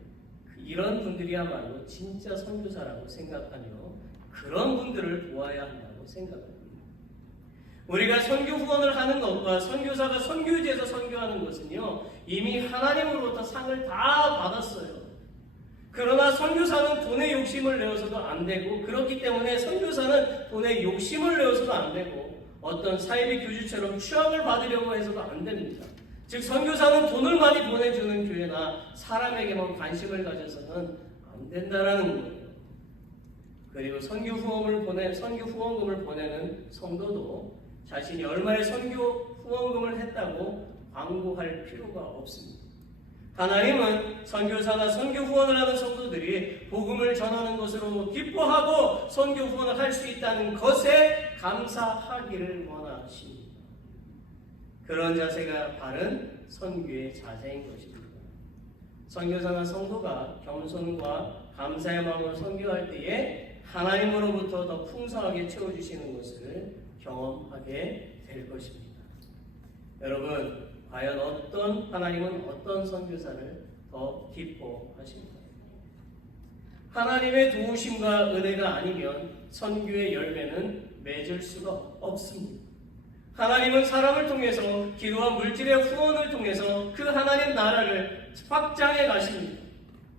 이런 분들이야말로 진짜 선교사라고 생각하며 그런 분들을 도와야 한다고 생각합니다. 우리가 선교 후원을 하는 것과 선교사가 선교지에서 선교하는 것은요, 이미 하나님으로부터 상을 다 받았어요. 그러나 선교사는 돈에 욕심을 내어서도 안 되고, 그렇기 때문에 선교사는 돈에 욕심을 내어서도 안 되고, 어떤 사이비 교주처럼 추앙을 받으려고 해서도 안 됩니다. 즉 선교사는 돈을 많이 보내주는 교회나 사람에게만 관심을 가져서는 안 된다라는 거예요. 그리고 선교 후원금을 보내는 성도도 자신이 얼마의 선교 후원금을 했다고 광고할 필요가 없습니다. 하나님은 선교사나 선교 후원을 하는 성도들이 복음을 전하는 것으로 기뻐하고 선교 후원을 할 수 있다는 것에 감사하기를 원하십니다. 그런 자세가 바른 선교의 자세인 것입니다. 선교사나 성도가 겸손과 감사의 마음으로 선교할 때에 하나님으로부터 더 풍성하게 채워주시는 것을 경험하게 될 것입니다. 여러분, 과연 하나님은 어떤 선교사를 더 기뻐하십니까? 하나님의 도우심과 은혜가 아니면 선교의 열매는 맺을 수가 없습니다. 하나님은 사람을 통해서 기도와 물질의 후원을 통해서 그 하나님 나라를 확장해 가십니다.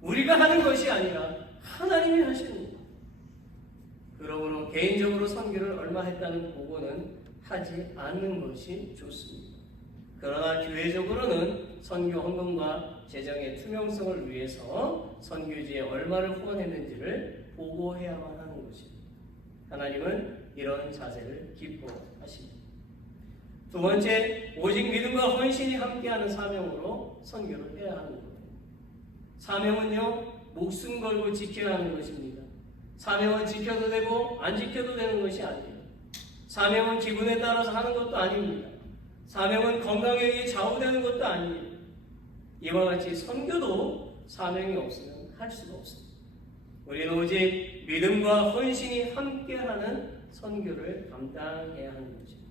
우리가 하는 것이 아니라 하나님이 하시는 겁니다. 그러므로 개인적으로 선교를 얼마 했다는 보고는 하지 않는 것이 좋습니다. 그러나 교회적으로는 선교 헌금과 재정의 투명성을 위해서 선교지에 얼마를 후원했는지를 보고해야만 하는 것입니다. 하나님은 이런 자세를 기뻐하십니다. 두 번째, 오직 믿음과 헌신이 함께하는 사명으로 선교를 해야 하는 거예요. 사명은요, 목숨 걸고 지켜야 하는 것입니다. 사명은 지켜도 되고 안 지켜도 되는 것이 아니에요. 사명은 기분에 따라서 하는 것도 아닙니다. 사명은 건강에 의해 좌우되는 것도 아니에요. 이와 같이 선교도 사명이 없으면 할 수가 없습니다. 우리는 오직 믿음과 헌신이 함께하는 선교를 감당해야 하는 것입니다.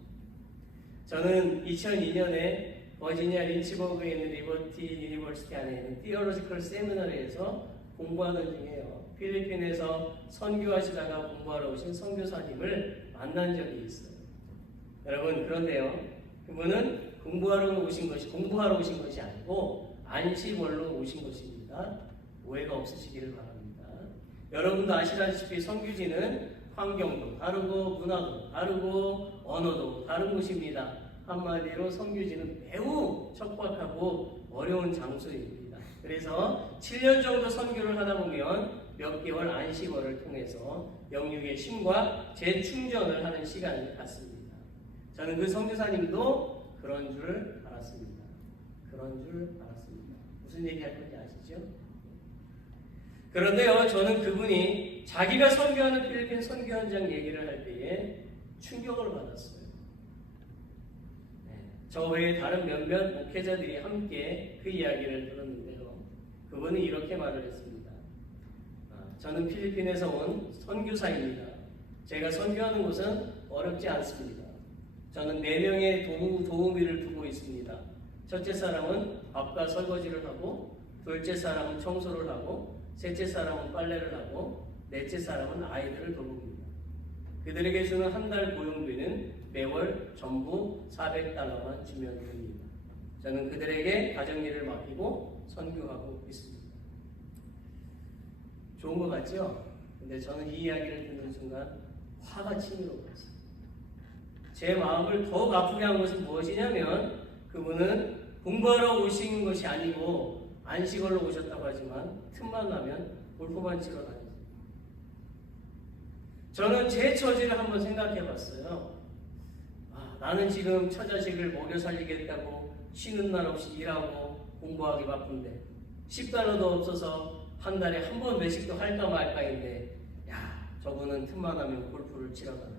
저는 2002년에 버지니아 린치버그에 있는 리버티 유니버시티 안에 있는 티어로지컬 세미나리에서 공부하던 중에요. 필리핀에서 선교하시다가 공부하러 오신 선교사님을 만난 적이 있어요. 여러분, 그런데요, 그분은 공부하러 오신 것이 아니고 안식월로 오신 것입니다. 오해가 없으시기를 바랍니다. 여러분도 아시다시피 선교지는 환경도 다르고 문화도 다르고 언어도 다른 곳입니다. 한마디로 선교지는 매우 척박하고 어려운 장소입니다. 그래서 7년 정도 선교를 하다 보면 몇 개월 안식월을 통해서 영육의 쉼과 재충전을 하는 시간이 갔습니다. 저는 그 선교사님도 그런 줄 알았습니다. 무슨 얘기할 건지 아시죠? 그런데요, 저는 그분이 자기가 선교하는 필리핀 선교 현장 얘기를 할 때에 충격을 받았어요. 저 외에 다른 몇몇 목회자들이 함께 그 이야기를 들었는데요. 그분은 이렇게 말을 했습니다. 저는 필리핀에서 온 선교사입니다. 제가 선교하는 곳은 어렵지 않습니다. 저는 4명의 도우미를 두고 있습니다. 첫째 사람은 밥과 설거지를 하고, 둘째 사람은 청소를 하고, 셋째 사람은 빨래를 하고, 넷째 사람은 아이들을 돌봅니다. 그들에게 주는 한 달 고용비는 매월 전부 $400만 주면 됩니다. 저는 그들에게 가정일을 맡기고 선교하고 있습니다. 좋은 것 같죠? 근데 저는 이 이야기를 듣는 순간 화가 치밀어 버렸어요. 제 마음을 더욱 아프게 한 것은 무엇이냐면, 그분은 공부하러 오신 것이 아니고 안식월로 오셨다고 하지만 틈만 나면 골프만 치러 다니죠. 저는 제 처지를 한번 생각해 봤어요. 나는 지금 처자식을 먹여 살리겠다고 쉬는 날 없이 일하고 공부하기 바쁜데 $10도 없어서 한 달에 한 번 외식도 할까 말까인데, 저분은 틈만 하면 골프를 치러 가네.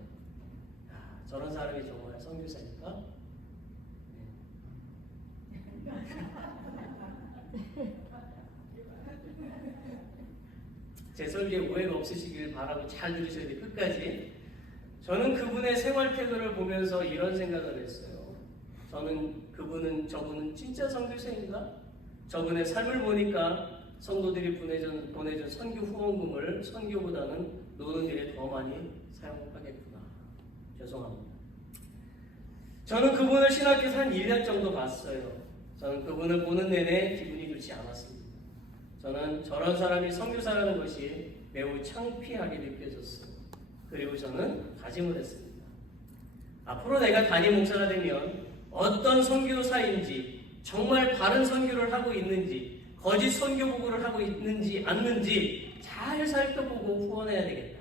저런 사람이 정말 선교사일까? 제 설계에 오해가 없으시길 바라고 잘 들으셔야 돼요. 끝까지. 저는 그분의 생활 태도를 보면서 이런 생각을 했어요. 저분은 진짜 선교사인가? 저분의 삶을 보니까 성도들이 보내준 선교 후원금을 선교보다는 노는 일에 더 많이 사용하겠구나. 죄송합니다. 저는 그분을 신학교에서 한 1년 정도 봤어요. 저는 그분을 보는 내내 기분이 좋지 않았습니다. 저는 저런 사람이 선교사라는 것이 매우 창피하게 느껴졌어요. 그리고 저는 다짐을 했습니다. 앞으로 내가 담임 목사가 되면 어떤 선교사인지, 정말 바른 선교를 하고 있는지, 거짓 선교 보고를 하고 있는지 않는지 잘 살펴보고 후원해야 되겠다.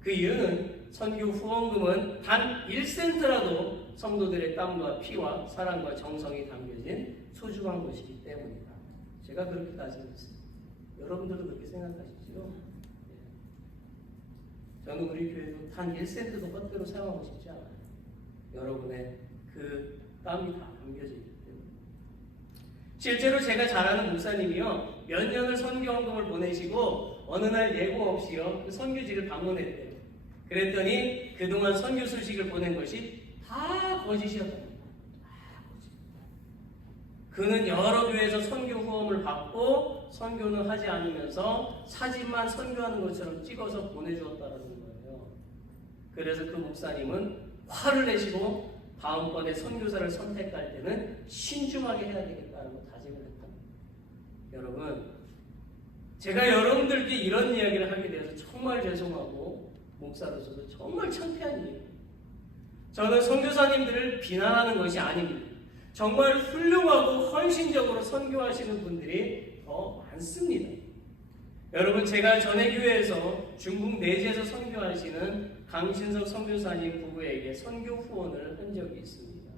그 이유는 선교 후원금은 단 1센트라도 성도들의 땀과 피와 사랑과 정성이 담겨진 소중한 것이기 때문이다. 제가 그렇게 다짐했습니다. 여러분들도 그렇게 생각하시죠? 저는 우리 교회도 단 1센트도 헛되로 사용하고 싶지 않아요. 여러분의 그 땀이 다 담겨져 있기 때문에. 실제로 제가 잘 아는 목사님이요, 몇 년을 선교헌금을 보내시고 어느 날 예고 없이요 그 선교지를 방문했대요. 그랬더니 그동안 선교 소식을 보낸 것이 다 거짓이었답니다. 다 거짓. 그는 여러 교회에서 선교 후원을 받고 선교는 하지 않으면서 사진만 선교하는 것처럼 찍어서 보내주었다는 거예요. 그래서 그 목사님은 화를 내시고 다음번에 선교사를 선택할 때는 신중하게 해야 되겠다고 다짐을 했답니다. 여러분, 제가 여러분들께 이런 이야기를 하게 되어서 정말 죄송하고 목사로서도 정말 창피한 일이에요. 저는 선교사님들을 비난하는 것이 아닙니다. 정말 훌륭하고 헌신적으로 선교하시는 분들이 더 많습니다. 여러분, 제가 전에 교회에서 중국 내지에서 선교하시는 강신석 선교사님 부부에게 선교 후원을 한 적이 있습니다.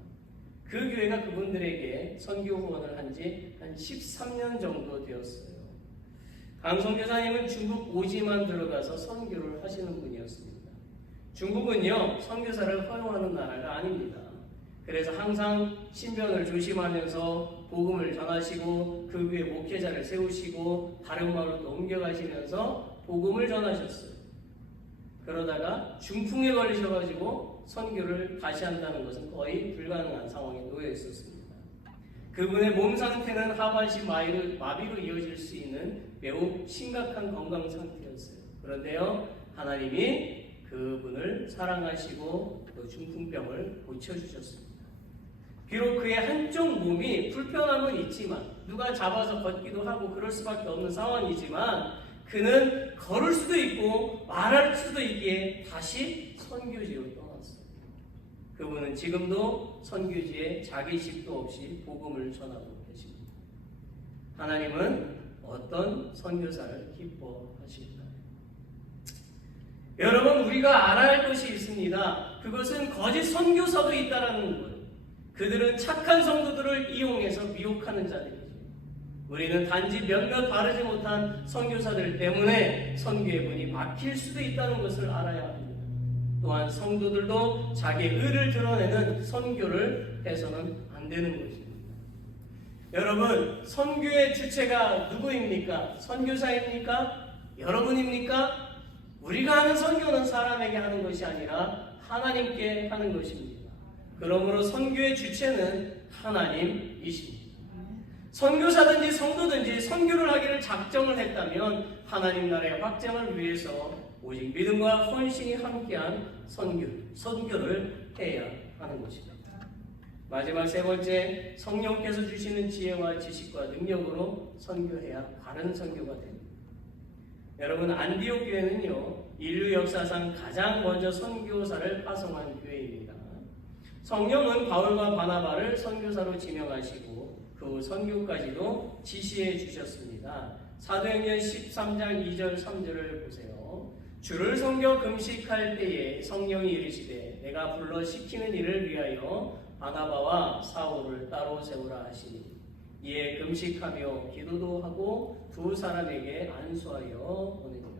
그 교회가 그분들에게 선교 후원을 한 지 한 13년 정도 되었어요. 강 선교사님은 중국 오지만 들어가서 선교를 하시는 분이었습니다. 중국은요, 선교사를 허용하는 나라가 아닙니다. 그래서 항상 신변을 조심하면서 복음을 전하시고 그 위에 목회자를 세우시고 다른 마을로 옮겨가시면서 복음을 전하셨어요. 그러다가 중풍에 걸리셔가지고 선교를 다시 한다는 것은 거의 불가능한 상황에 놓여 있었습니다. 그분의 몸 상태는 하반신 마비로 이어질 수 있는 매우 심각한 건강 상태였어요. 그런데요, 하나님이 그분을 사랑하시고 그 중풍병을 고쳐주셨습니다. 비록 그의 한쪽 몸이 불편함은 있지만, 누가 잡아서 걷기도 하고 그럴 수밖에 없는 상황이지만, 그는 걸을 수도 있고 말할 수도 있기에 다시 선교지로 떠났어요. 그분은 지금도 선교지에 자기 집도 없이 복음을 전하고 계십니다. 하나님은 어떤 선교사를 기뻐하실까요? 여러분, 우리가 알아야 할 것이 있습니다. 그것은 거짓 선교사도 있다라는 거예요. 그들은 착한 성도들을 이용해서 미혹하는 자들이죠. 우리는 단지 몇몇 바르지 못한 선교사들 때문에 선교의 문이 막힐 수도 있다는 것을 알아야 합니다. 또한 성도들도 자기의 의를 드러내는 선교를 해서는 안 되는 것입니다. 여러분, 선교의 주체가 누구입니까? 선교사입니까? 여러분입니까? 우리가 하는 선교는 사람에게 하는 것이 아니라 하나님께 하는 것입니다. 그러므로 선교의 주체는 하나님이십니다. 선교사든지 성도든지 선교를 하기를 작정을 했다면 하나님 나라의 확장을 위해서 오직 믿음과 헌신이 함께한 선교를 해야 하는 것입니다. 마지막 세 번째, 성령께서 주시는 지혜와 지식과 능력으로 선교해야 바른 선교가 됩니다. 여러분, 안디옥 교회는요, 인류 역사상 가장 먼저 선교사를 파송한 교회입니다. 성령은 바울과 바나바를 선교사로 지명하시고 그 후 선교까지도 지시해 주셨습니다. 사도행전 13장 2절 3절을 보세요. 주를 섬겨 금식할 때에 성령이 이르시되 내가 불러 시키는 일을 위하여 바나바와 사울을 따로 세우라 하시니 이에 금식하며 기도도 하고 두 사람에게 안수하여 보내니라.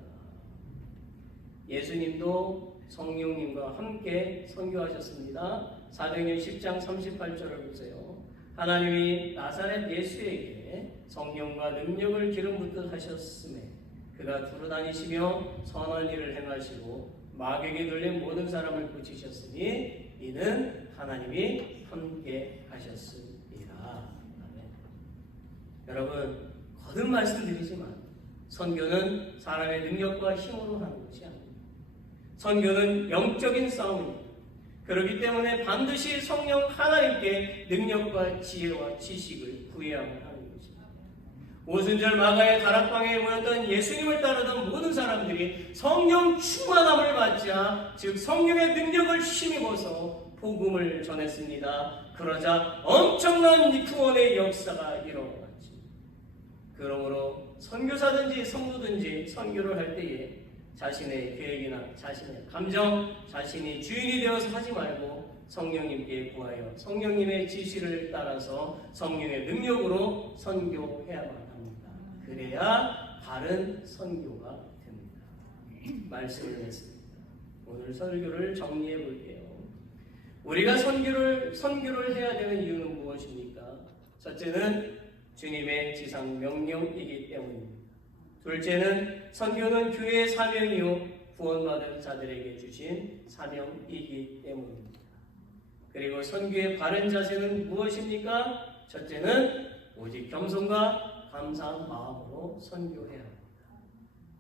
예수님도 성령님과 함께 선교하셨습니다. 사도행전 10장 38절을 보세요. 하나님이 나사렛 예수에게 성령과 능력을 기름 붓듯 하셨음에 그가 두루 다니시며 선한 일을 행하시고 마귀에게 들린 모든 사람을 고치셨으니 이는 하나님이 함께 하셨습니다. 아멘. 여러분, 거듭 말씀드리지만 선교는 사람의 능력과 힘으로 하는 것이 아닙니다. 선교는 영적인 싸움입니다. 그렇기 때문에 반드시 성령 하나님께 능력과 지혜와 지식을 구해야만 하는 것입니다. 오순절 마가의 다락방에 모였던 예수님을 따르던 모든 사람들이 성령 충만함을 받자, 즉 성령의 능력을 힘입어서 복음을 전했습니다. 그러자 엄청난 구원의 역사가 일어났죠. 그러므로 선교사든지 성도든지 선교를 할 때에 자신의 계획이나 자신의 감정, 자신이 주인이 되어서 하지 말고 성령님께 구하여 성령님의 지시를 따라서 성령의 능력으로 선교해야만 합니다. 그래야 바른 선교가 됩니다. 말씀을 했습니다. 오늘 설교를 정리해 볼게요. 우리가 선교를 해야 되는 이유는 무엇입니까? 첫째는 주님의 지상 명령이기 때문입니다. 둘째는 선교는 교회의 사명이요 구원받은 자들에게 주신 사명이기 때문입니다. 그리고 선교의 바른 자세는 무엇입니까? 첫째는 오직 겸손과 감사한 마음으로 선교해야 합니다.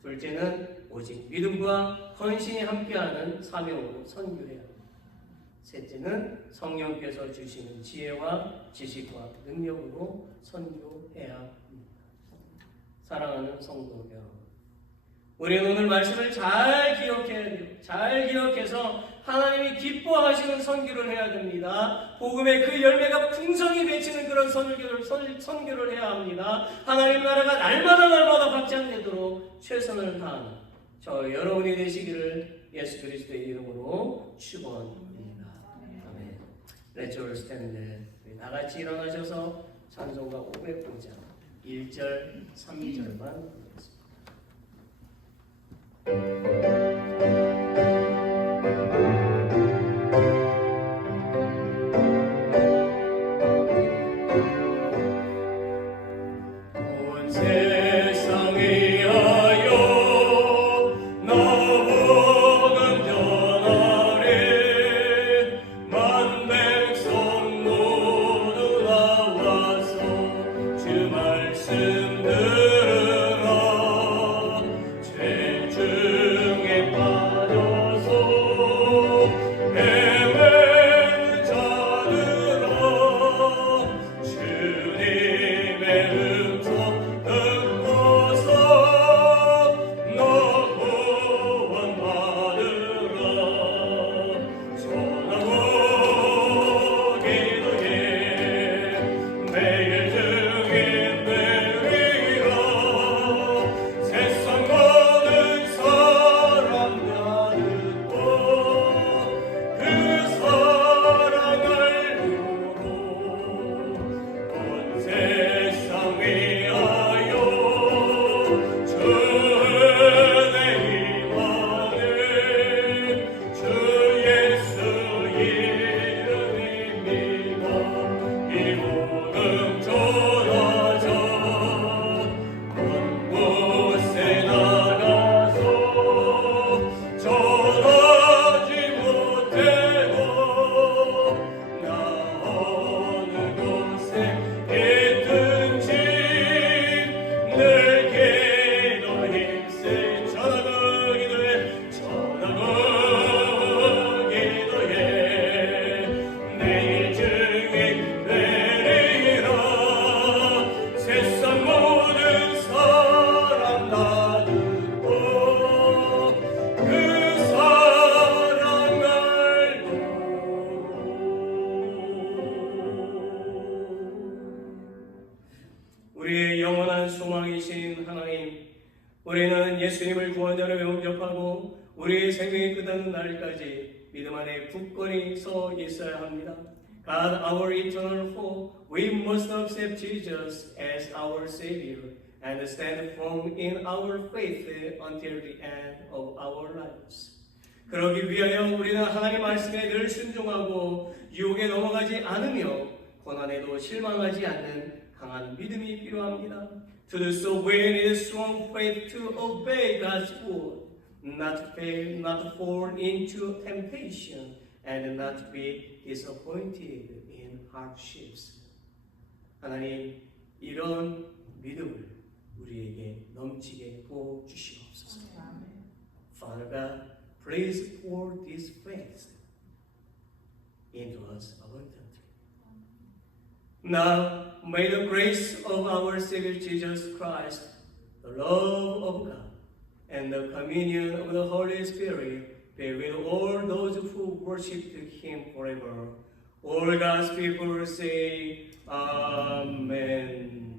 둘째는 오직 믿음과 헌신이 함께하는 사명으로 선교해야 합니다. 셋째는 성령께서 주시는 지혜와 지식과 능력으로 선교해야 합니다. 사랑하는 성도 여러분, 우리는 오늘 말씀을 잘 기억해야 돼요. 잘 기억해서 하나님이 기뻐하시는 선교를 해야 됩니다. 복음의 그 열매가 풍성히 맺히는 그런 선교를 해야 합니다. 하나님 나라가 날마다 확장되도록 최선을 다하는 저 여러분이 되시기를 예수 그리스도의 이름으로 축원합니다. 아멘. Let's all stand. 다 같이 일어나셔서 찬송가 505장 1절, 3절만 보겠습니다. 온 세상 위하여 너 복음 전하리. 만 백성 모두 나와서 주 말씀 들으라. 죄 중에 빠져서 헤매는 자들아, 주님의 음성 듣고서 너 구원받으라. 전하고 기도해 매일 증인 되리라. 세상 모든 사람 다 듣고 그 사랑을 누로 온 세상 위하여 주 은혜 임하네. 주 예수 이름입니다. 이 복음 전하자. 온 곳에 나가서 전하지 못해도 나 어느 곳에 있든지 늘 기도 힘쓰 전하고 기도해 매일 증인 되리라. 세상 모든 사람 다 듣고 그 사랑을 우리의 영원한 소망이신 하나님, 우리는 예수님을 구원자로 영접하고 우리의 생명이 끝나는 날까지 믿음 안에 굳건히 서 있어야 합니다. God, our eternal hope, we must accept Jesus as our Savior and stand firm in our faith until the end of our lives. 그러기 위하여 우리는 하나님 말씀에 늘 순종하고 유혹에 넘어가지 않으며 고난에도 실망하지 않는 강한 믿음이 필요합니다. To do so, we need strong faith to obey God's word, not to fail, not to fall into temptation, and not to be disappointed in hardships. 하나님, 이런 믿음을 우리에게 넘치게 부어 주시옵소서. Father God, please pour this faith into us abundantly. Now, may the grace of our Savior Jesus Christ, the love of God, and the communion of the Holy Spirit be with all those who worship Him forever. All God's people say, Amen.